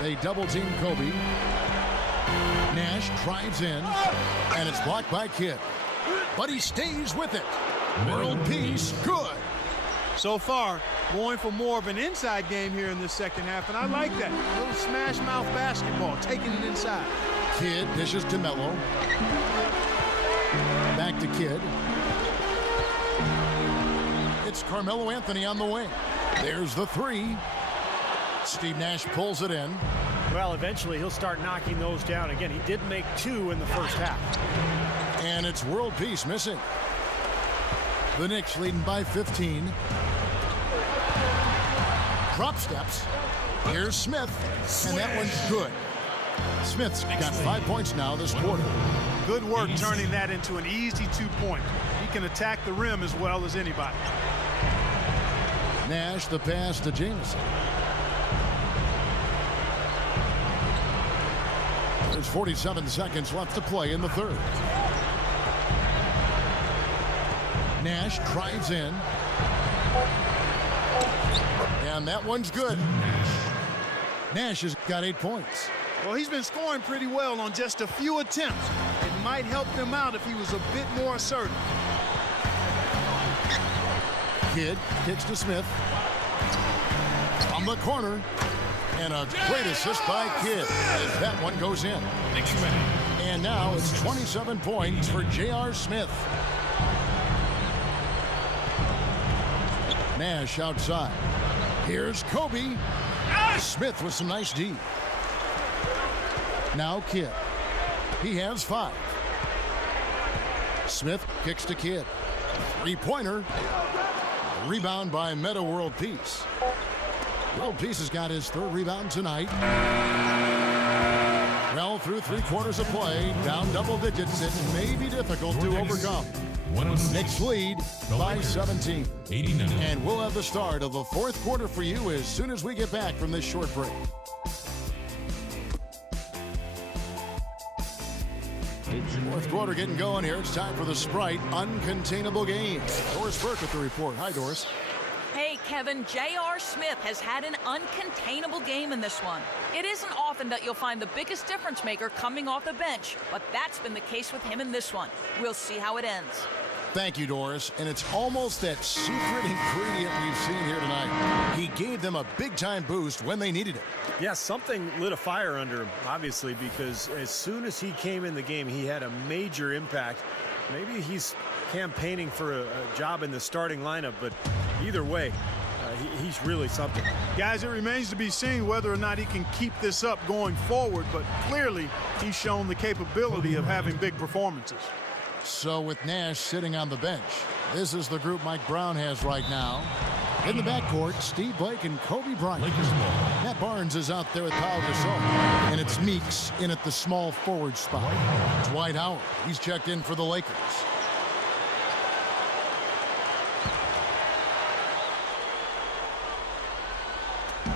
They double team Kobe. Nash drives in, and it's blocked by Kidd. But he stays with it. World peace, good. So far, going for more of an inside game here in this second half, and I like that. A little smash mouth basketball, taking it inside. Kidd dishes to Melo. Back to Kidd. It's Carmelo Anthony on the wing. There's the 3. Steve Nash pulls it in. Well, eventually he'll start knocking those down. Again, he did make 2 in the first half. And it's world peace missing. The Knicks leading by 15. Drop steps. Here's Smith, and that one's good. Smith's got 5 points now this quarter. Good work turning that into an easy 2-point. He can attack the rim as well as anybody. Nash the pass to Jamison. There's 47 seconds left to play in the third. Nash drives in. And that one's good. Nash has got 8 points. Well, he's been scoring pretty well on just a few attempts. It might help him out if he was a bit more assertive. Kidd kicks to Smith. From the corner. And a great assist by Kidd as that one goes in. And now it's 27 points for J.R. Smith. Nash outside. Here's Kobe. Smith with some nice D. Now Kidd. He has 5. Smith kicks to Kidd. 3-pointer. Rebound by Meta World Peace. World Peace has got his 3rd rebound tonight. Well, through 3 quarters of play, down double digits, it may be difficult to overcome. Knicks lead by 17. And we'll have the start of the 4th quarter for you as soon as we get back from this short break. Fourth quarter getting going here. It's time for the Sprite Uncontainable Game. Doris Burke with the report. Hi, Doris. Hey, Kevin, J.R. Smith has had an uncontainable game in this one. It isn't often that you'll find the biggest difference maker coming off the bench, but that's been the case with him in this one. We'll see how it ends. Thank you, Doris. And it's almost that secret ingredient we've seen here tonight. He gave them a big-time boost when they needed it. Yeah, something lit a fire under him, obviously, because as soon as he came in the game, he had a major impact. Maybe he's campaigning for a job in the starting lineup, but either way, he's really something. Guys, it remains to be seen whether or not he can keep this up going forward, but clearly he's shown the capability of having big performances. So with Nash sitting on the bench, this is the group Mike Brown has right now. In the backcourt, Steve Blake and Kobe Bryant. Matt Barnes is out there with Pau Gasol. And it's Meeks in at the small forward spot. Dwight Howard, he's checked in for the Lakers.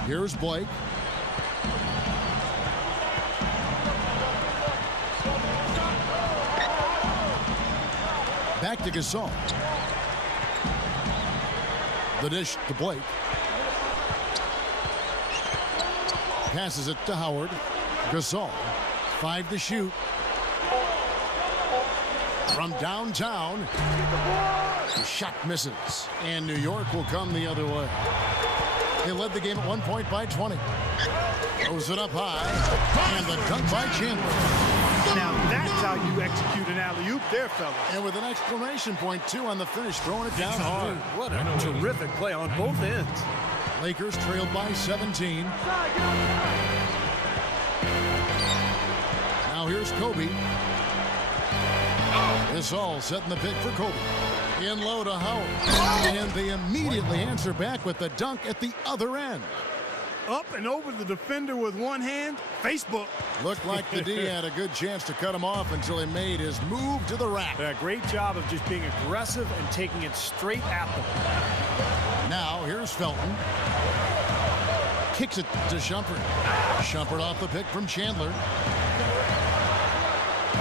Here's Blake. Back to Gasol. The dish to Blake. Passes it to Howard. Gasol. 5 to shoot. From downtown. The shot misses. And New York will come the other way. They led the game at 1 point by 20. Throws it up high. And the dunk by Chandler. Now that's how you execute an alley-oop there, fellas. And with an exclamation point, too, on the finish, throwing it down hard. What a terrific play on both ends. Lakers trailed by 17. Now here's Kobe. This all setting the pick for Kobe. In low to Howard. And they immediately answer back with the dunk at the other end. Up and over the defender with one hand. Facebook. Looked like the D had a good chance to cut him off until he made his move to the rack. Yeah, great job of just being aggressive and taking it straight at them. Now here's Felton. Kicks it to Shumpert. Shumpert off the pick from Chandler.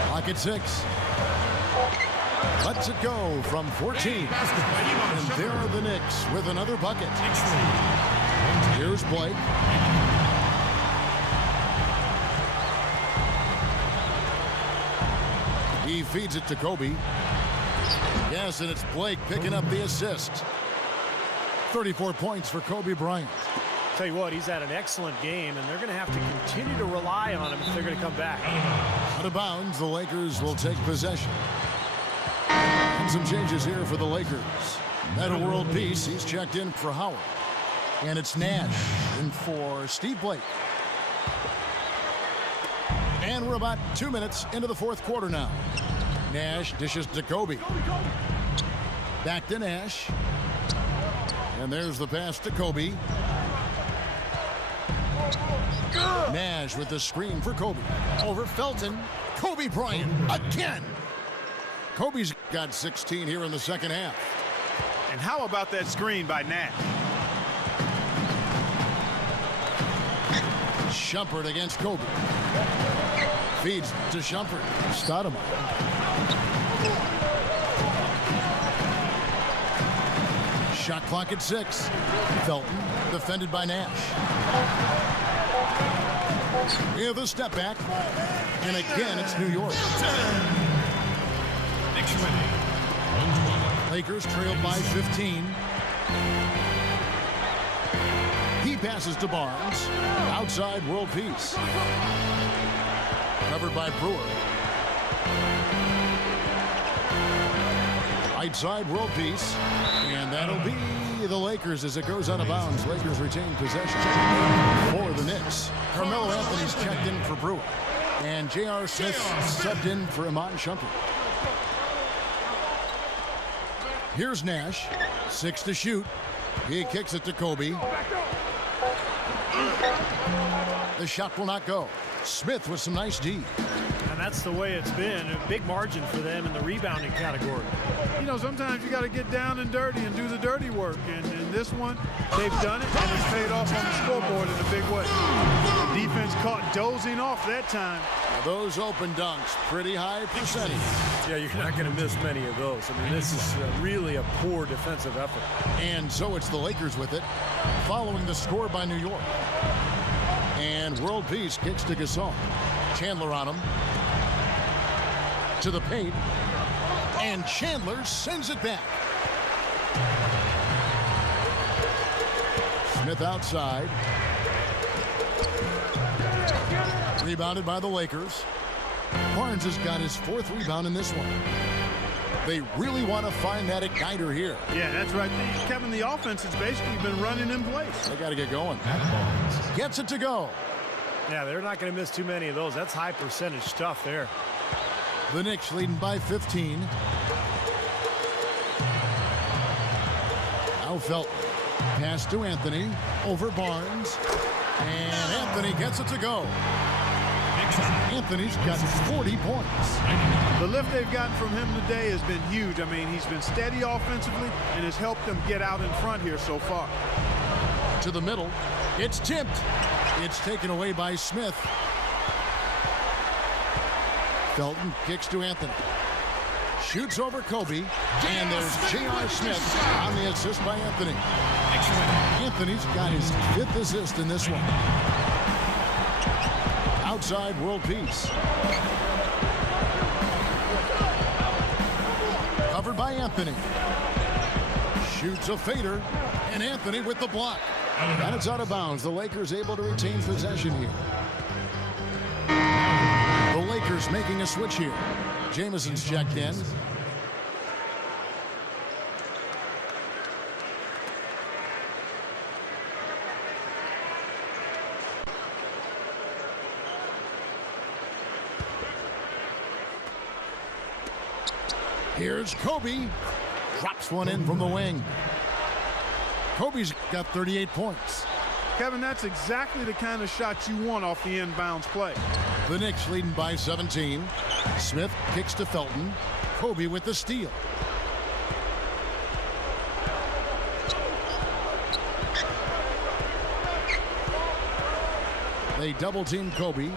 Clock at 6. Lets it go from 14. And there are the Knicks with another bucket. Here's Blake. He feeds it to Kobe. Yes, and it's Blake picking up the assist. 34 points for Kobe Bryant. Tell you what, he's had an excellent game, and they're going to have to continue to rely on him if they're going to come back. Out of bounds, the Lakers will take possession. And some changes here for the Lakers. Meta World Peace, he's checked in for Howard. And it's Nash in for Steve Blake. And we're about 2 minutes into the fourth quarter now. Nash dishes to Kobe. Back to Nash. And there's the pass to Kobe. Nash with the screen for Kobe. Over Felton. Kobe Bryant again. Kobe's got 16 here in the second half. And how about that screen by Nash? Shumpert against Kobe. Feeds to Shumpert. Stoudemire. Shot clock at 6. Felton defended by Nash. We have a step back. And again, it's New York. Lakers trailed by 15. He passes to Barnes. Outside World Peace. Covered by Brewer. Right side World Peace. And that'll be the Lakers as it goes out of bounds. Lakers retain possession for the Knicks. Carmelo Anthony's checked in for Brewer. And J.R. Smith subbed in for Iman Shumpert. Here's Nash. 6 to shoot. He kicks it to Kobe. The shot will not go. Smith with some nice D. And that's the way it's been. A big margin for them in the rebounding category. You know, sometimes you got to get down and dirty and do the dirty work. And in this one, they've done it, and it's paid off on the scoreboard in a big way. The defense caught dozing off that time. Now those open dunks, pretty high percentage. Yeah, you're not going to miss many of those. I mean, this is really a poor defensive effort. And so it's the Lakers with it, following the score by New York. And World Peace kicks to Gasol. Chandler on him. To the paint. And Chandler sends it back. Smith outside. Rebounded by the Lakers. Barnes has got his 4th rebound in this one. They really want to find that igniter here. Yeah, that's right. Kevin, the offense has basically been running in place. They got to get going. Gets it to go. Yeah, they're not going to miss too many of those. That's high percentage stuff there. The Knicks leading by 15. Now Felton. Pass to Anthony. Over Barnes. And Anthony gets it to go. Anthony's got 40 points. The lift they've gotten from him today has been huge. I mean, he's been steady offensively and has helped them get out in front here so far. To the middle. It's tipped. It's taken away by Smith. Felton kicks to Anthony. Shoots over Kobe. And there's J.R. Smith on the assist by Anthony. Anthony's got his 5th assist in this one. Outside World Peace. Covered by Anthony. Shoots a fader. And Anthony with the block. And it's out of bounds. The Lakers able to retain possession here. The Lakers making a switch here. Jamison's checked in. Here's Kobe. Drops one in from the wing. Kobe's got 38 points. Kevin, that's exactly the kind of shot you want off the inbounds play. The Knicks leading by 17. Smith kicks to Felton. Kobe with the steal. They double team Kobe.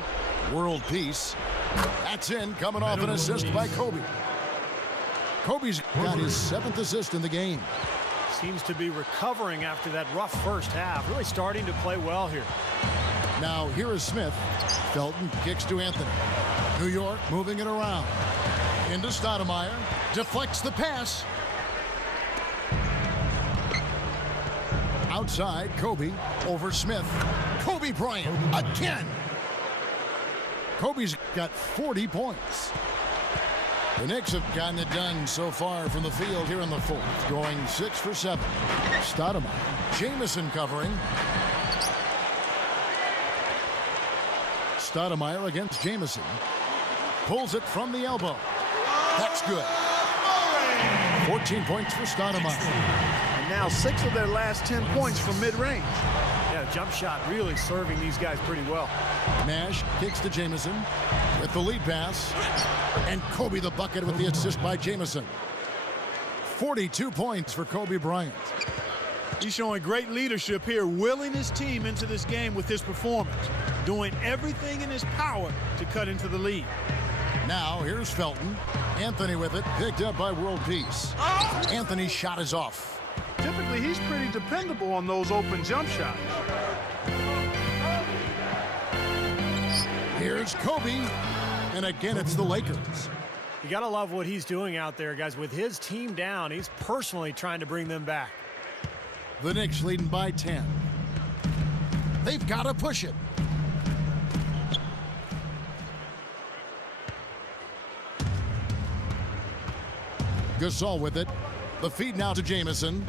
World peace. That's in, coming off an assist by Kobe. Kobe's got his 7th assist in the game. Seems to be recovering after that rough first half. Really starting to play well here. Now here is Smith. Felton kicks to Anthony. New York moving it around. Into Stoudemire. Deflects the pass. Outside, Kobe over Smith. Kobe Bryant again. Kobe's got 40 points. The Knicks have gotten it done so far from the field here in the fourth, going 6 for 7. Stoudemire. Jamison covering. Stoudemire against Jamison. Pulls it from the elbow. That's good. 14 points for Stoudemire. And now 6 of their last 10 points from mid-range. Yeah, jump shot really serving these guys pretty well. Nash kicks to Jamison with the lead pass. And Kobe the bucket with the assist by Jamison. 42 points for Kobe Bryant. He's showing great leadership here, willing his team into this game with his performance, doing everything in his power to cut into the lead. Now here's Felton. Anthony with it, picked up by World Peace. Anthony's shot is off. Typically, he's pretty dependable on those open jump shots. Here's Kobe. And again, it's the Lakers. You got to love what he's doing out there, guys. With his team down, he's personally trying to bring them back. The Knicks leading by 10. They've got to push it. Gasol with it. The feed now to Jamison.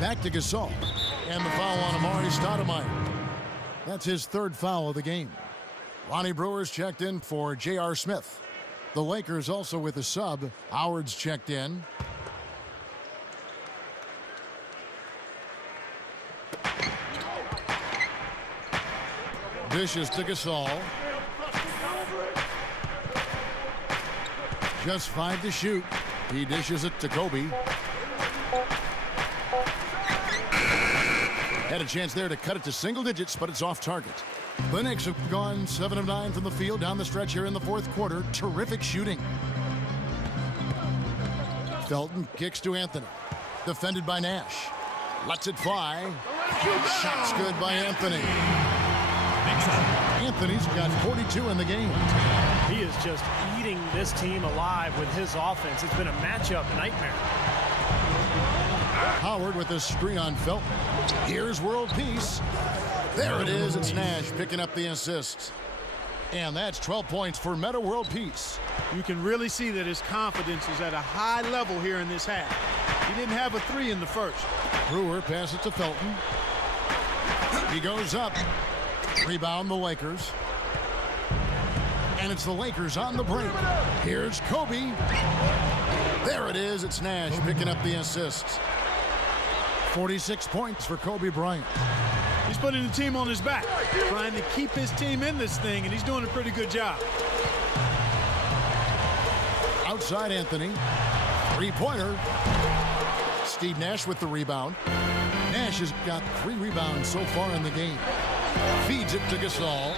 Back to Gasol. And the foul on Amari Stoudemire. That's his 3rd foul of the game. Lonnie Brewer's checked in for J.R. Smith. The Lakers also with a sub. Howard's checked in. Dishes to Gasol. Just 5 to shoot. He dishes it to Kobe. Had a chance there to cut it to single digits, but it's off target. The Knicks have gone 7 of 9 from the field down the stretch here in the 4th quarter. Terrific shooting. Felton kicks to Anthony. Defended by Nash. Lets it fly. Shot's good by Anthony. Anthony's got 42 in the game. He is just eating this team alive with his offense. It's been a matchup nightmare. Howard with a screen on Felton. Here's World Peace. There it is. It's Nash picking up the assist. And that's 12 points for Meta World Peace. You can really see that his confidence is at a high level here in this half. He didn't have a 3 in the first. Brewer passes to Felton. He goes up. Rebound the Lakers. And it's the Lakers on the break. Here's Kobe. There it is. It's Nash picking up the assist. 46 points for Kobe Bryant. He's putting the team on his back, trying to keep his team in this thing, and he's doing a pretty good job. Outside Anthony. 3-pointer. Steve Nash with the rebound. Nash has got 3 rebounds so far in the game. Feeds it to Gasol.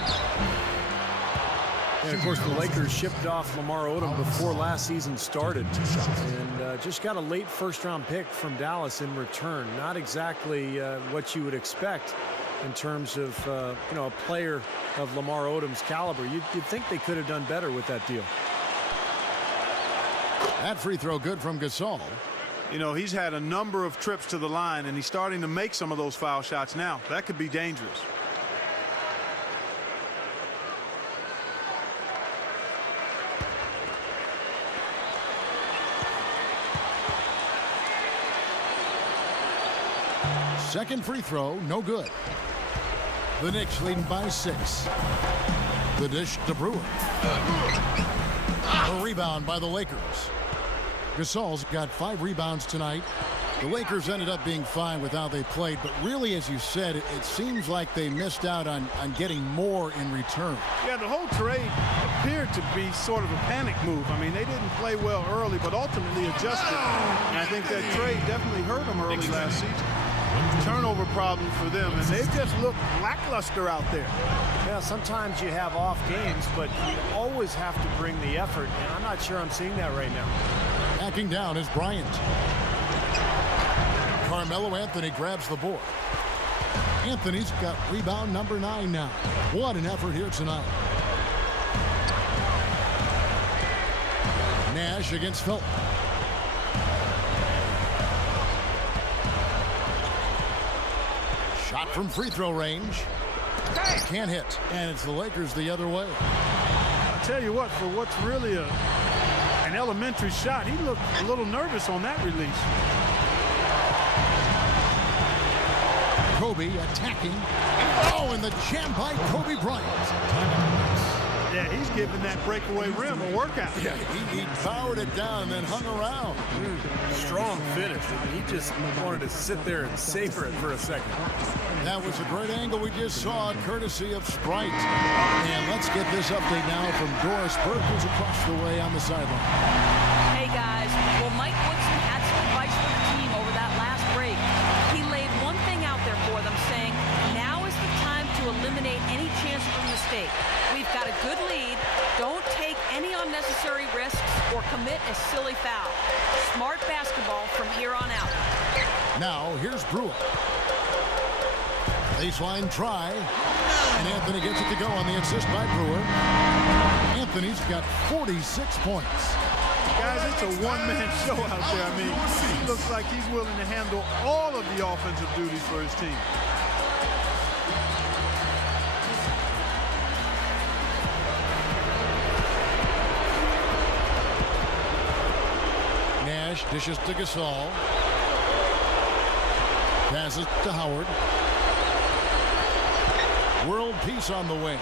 And, of course, the Lakers shipped off Lamar Odom before last season started. And just got a late first-round pick from Dallas in return. Not exactly what you would expect in terms of, a player of Lamar Odom's caliber. You'd think they could have done better with that deal. That free throw good from Gasol. You know, he's had a number of trips to the line, and he's starting to make some of those foul shots now. That could be dangerous. Second free throw, no good. The Knicks leading by 6. The dish to Brewer. A rebound by the Lakers. Gasol's got 5 rebounds tonight. The Lakers ended up being fine with how they played, but really, as you said, it seems like they missed out on getting more in return. Yeah, the whole trade appeared to be sort of a panic move. I mean, they didn't play well early, but ultimately adjusted. And I think that trade definitely hurt them early last season. Turnover problem for them, and they've just looked lackluster out there. Yeah, sometimes you have off games, but you always have to bring the effort, and I'm not sure I'm seeing that right now. Backing down is Bryant. Carmelo Anthony grabs the board. Anthony's got rebound number 9 now. What an effort here tonight. Nash against Phil. Shot from free throw range. Can't hit. And it's the Lakers the other way. I'll tell you what, for what's really an elementary shot, he looked a little nervous on that release. Kobe attacking. Oh, and the jam by Kobe Bryant. Yeah, he's giving that breakaway rim a workout. Yeah, he powered it down and then hung around. Strong finish. He just wanted to sit there and savor it for a second. That was a great angle we just saw, courtesy of Sprite. And let's get this update now from Doris Burke, who's across the way on the sideline. Hey, guys. Well, Mike Woodson had some advice for the team over that last break. He laid one thing out there for them, saying, now is the time to eliminate any chance of a mistake. We've got a good lead. Don't take any unnecessary risks or commit a silly foul. Smart basketball from here on out. Now, here's Brewer. Baseline try. And Anthony gets it to go on the assist by Brewer. Anthony's got 46 points. Guys, it's a one-man show out there. I mean, he looks like he's willing to handle all of the offensive duties for his team. Nash dishes to Gasol. Passes to Howard. World peace on the wing.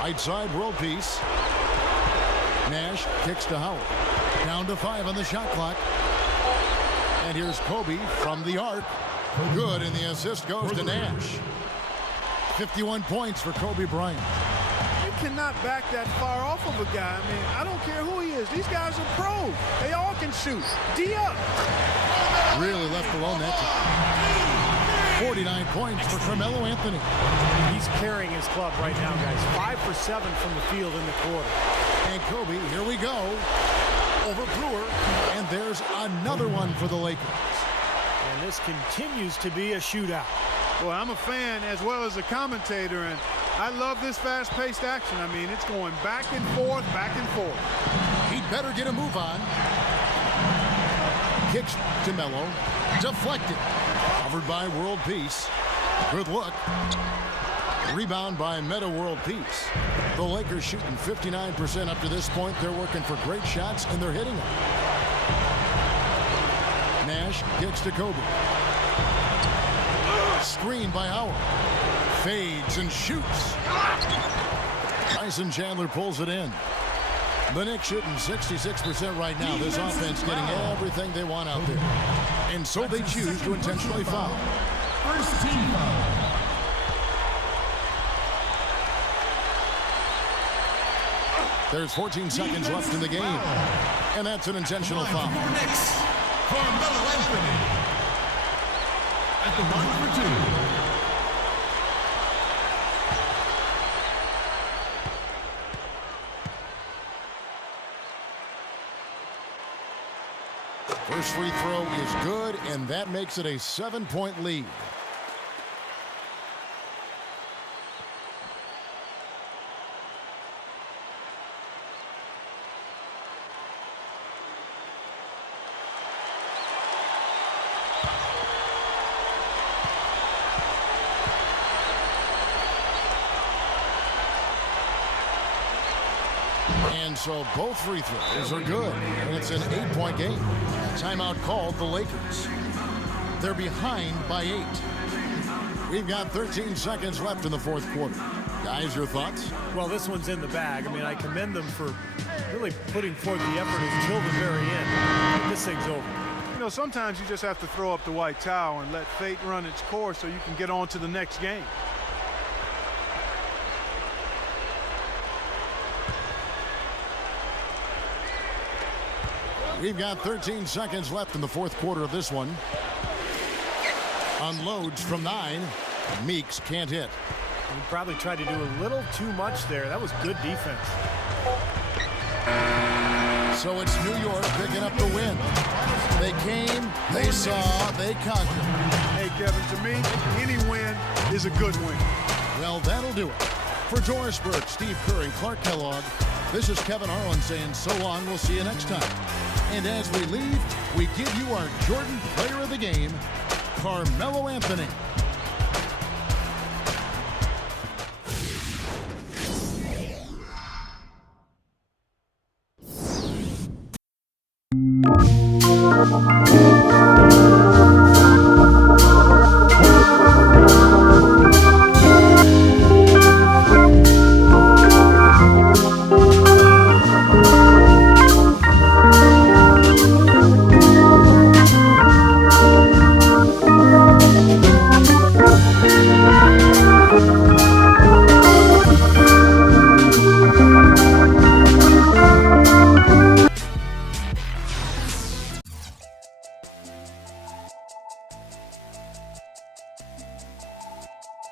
Right side, world peace. Nash kicks to Howard. Down to 5 on the shot clock. And here's Kobe from the arc. Good, and the assist goes to Nash. 51 points for Kobe Bryant. You cannot back that far off of a guy. I mean, I don't care who he is. These guys are pros. They all can shoot. D up. Really left alone that time. 49 points for Carmelo Anthony. He's carrying his club right now, guys. 5 for 7 from the field in the quarter. And Kobe, here we go, over Brewer. And there's another one for the Lakers. And this continues to be a shootout. Well, I'm a fan as well as a commentator, and I love this fast-paced action. I mean, it's going back and forth, back and forth. He'd better get a move on. Kicks to Melo. Deflected. Covered by World Peace. Good look. Rebound by Meta World Peace. The Lakers shooting 59% up to this point. They're working for great shots, and they're hitting them. Nash kicks to Kobe. Screen by Howard. Fades and shoots. Tyson Chandler pulls it in. The Knicks shooting 66% right now. This offense getting everything they want out there. And so they choose to intentionally foul. First team foul. There's 14 seconds left in the game. And that's an intentional foul. Knicks, Carmelo Anthony. At the line for 2. First free throw is good, and that makes it a 7-point lead. And so both free throws are good. And it's an 8-point game. Timeout called the Lakers. They're behind by 8. We've got 13 seconds left in the fourth quarter. Guys, your thoughts? Well, this one's in the bag. I mean, I commend them for really putting forth the effort until the very end. But this thing's over. You know, sometimes you just have to throw up the white towel and let fate run its course so you can get on to the next game. We've got 13 seconds left in the fourth quarter of this one. Unloads from 9. Meeks can't hit. He probably tried to do a little too much there. That was good defense. So it's New York picking up the win. They came, they saw, they conquered. Hey, Kevin, to me, any win is a good win. Well, that'll do it. For Doris Burke, Steve Kerr, and Clark Kellogg, this is Kevin Harlan saying so long. We'll see you next time. And as we leave, we give you our Jordan Player of the Game, Carmelo Anthony.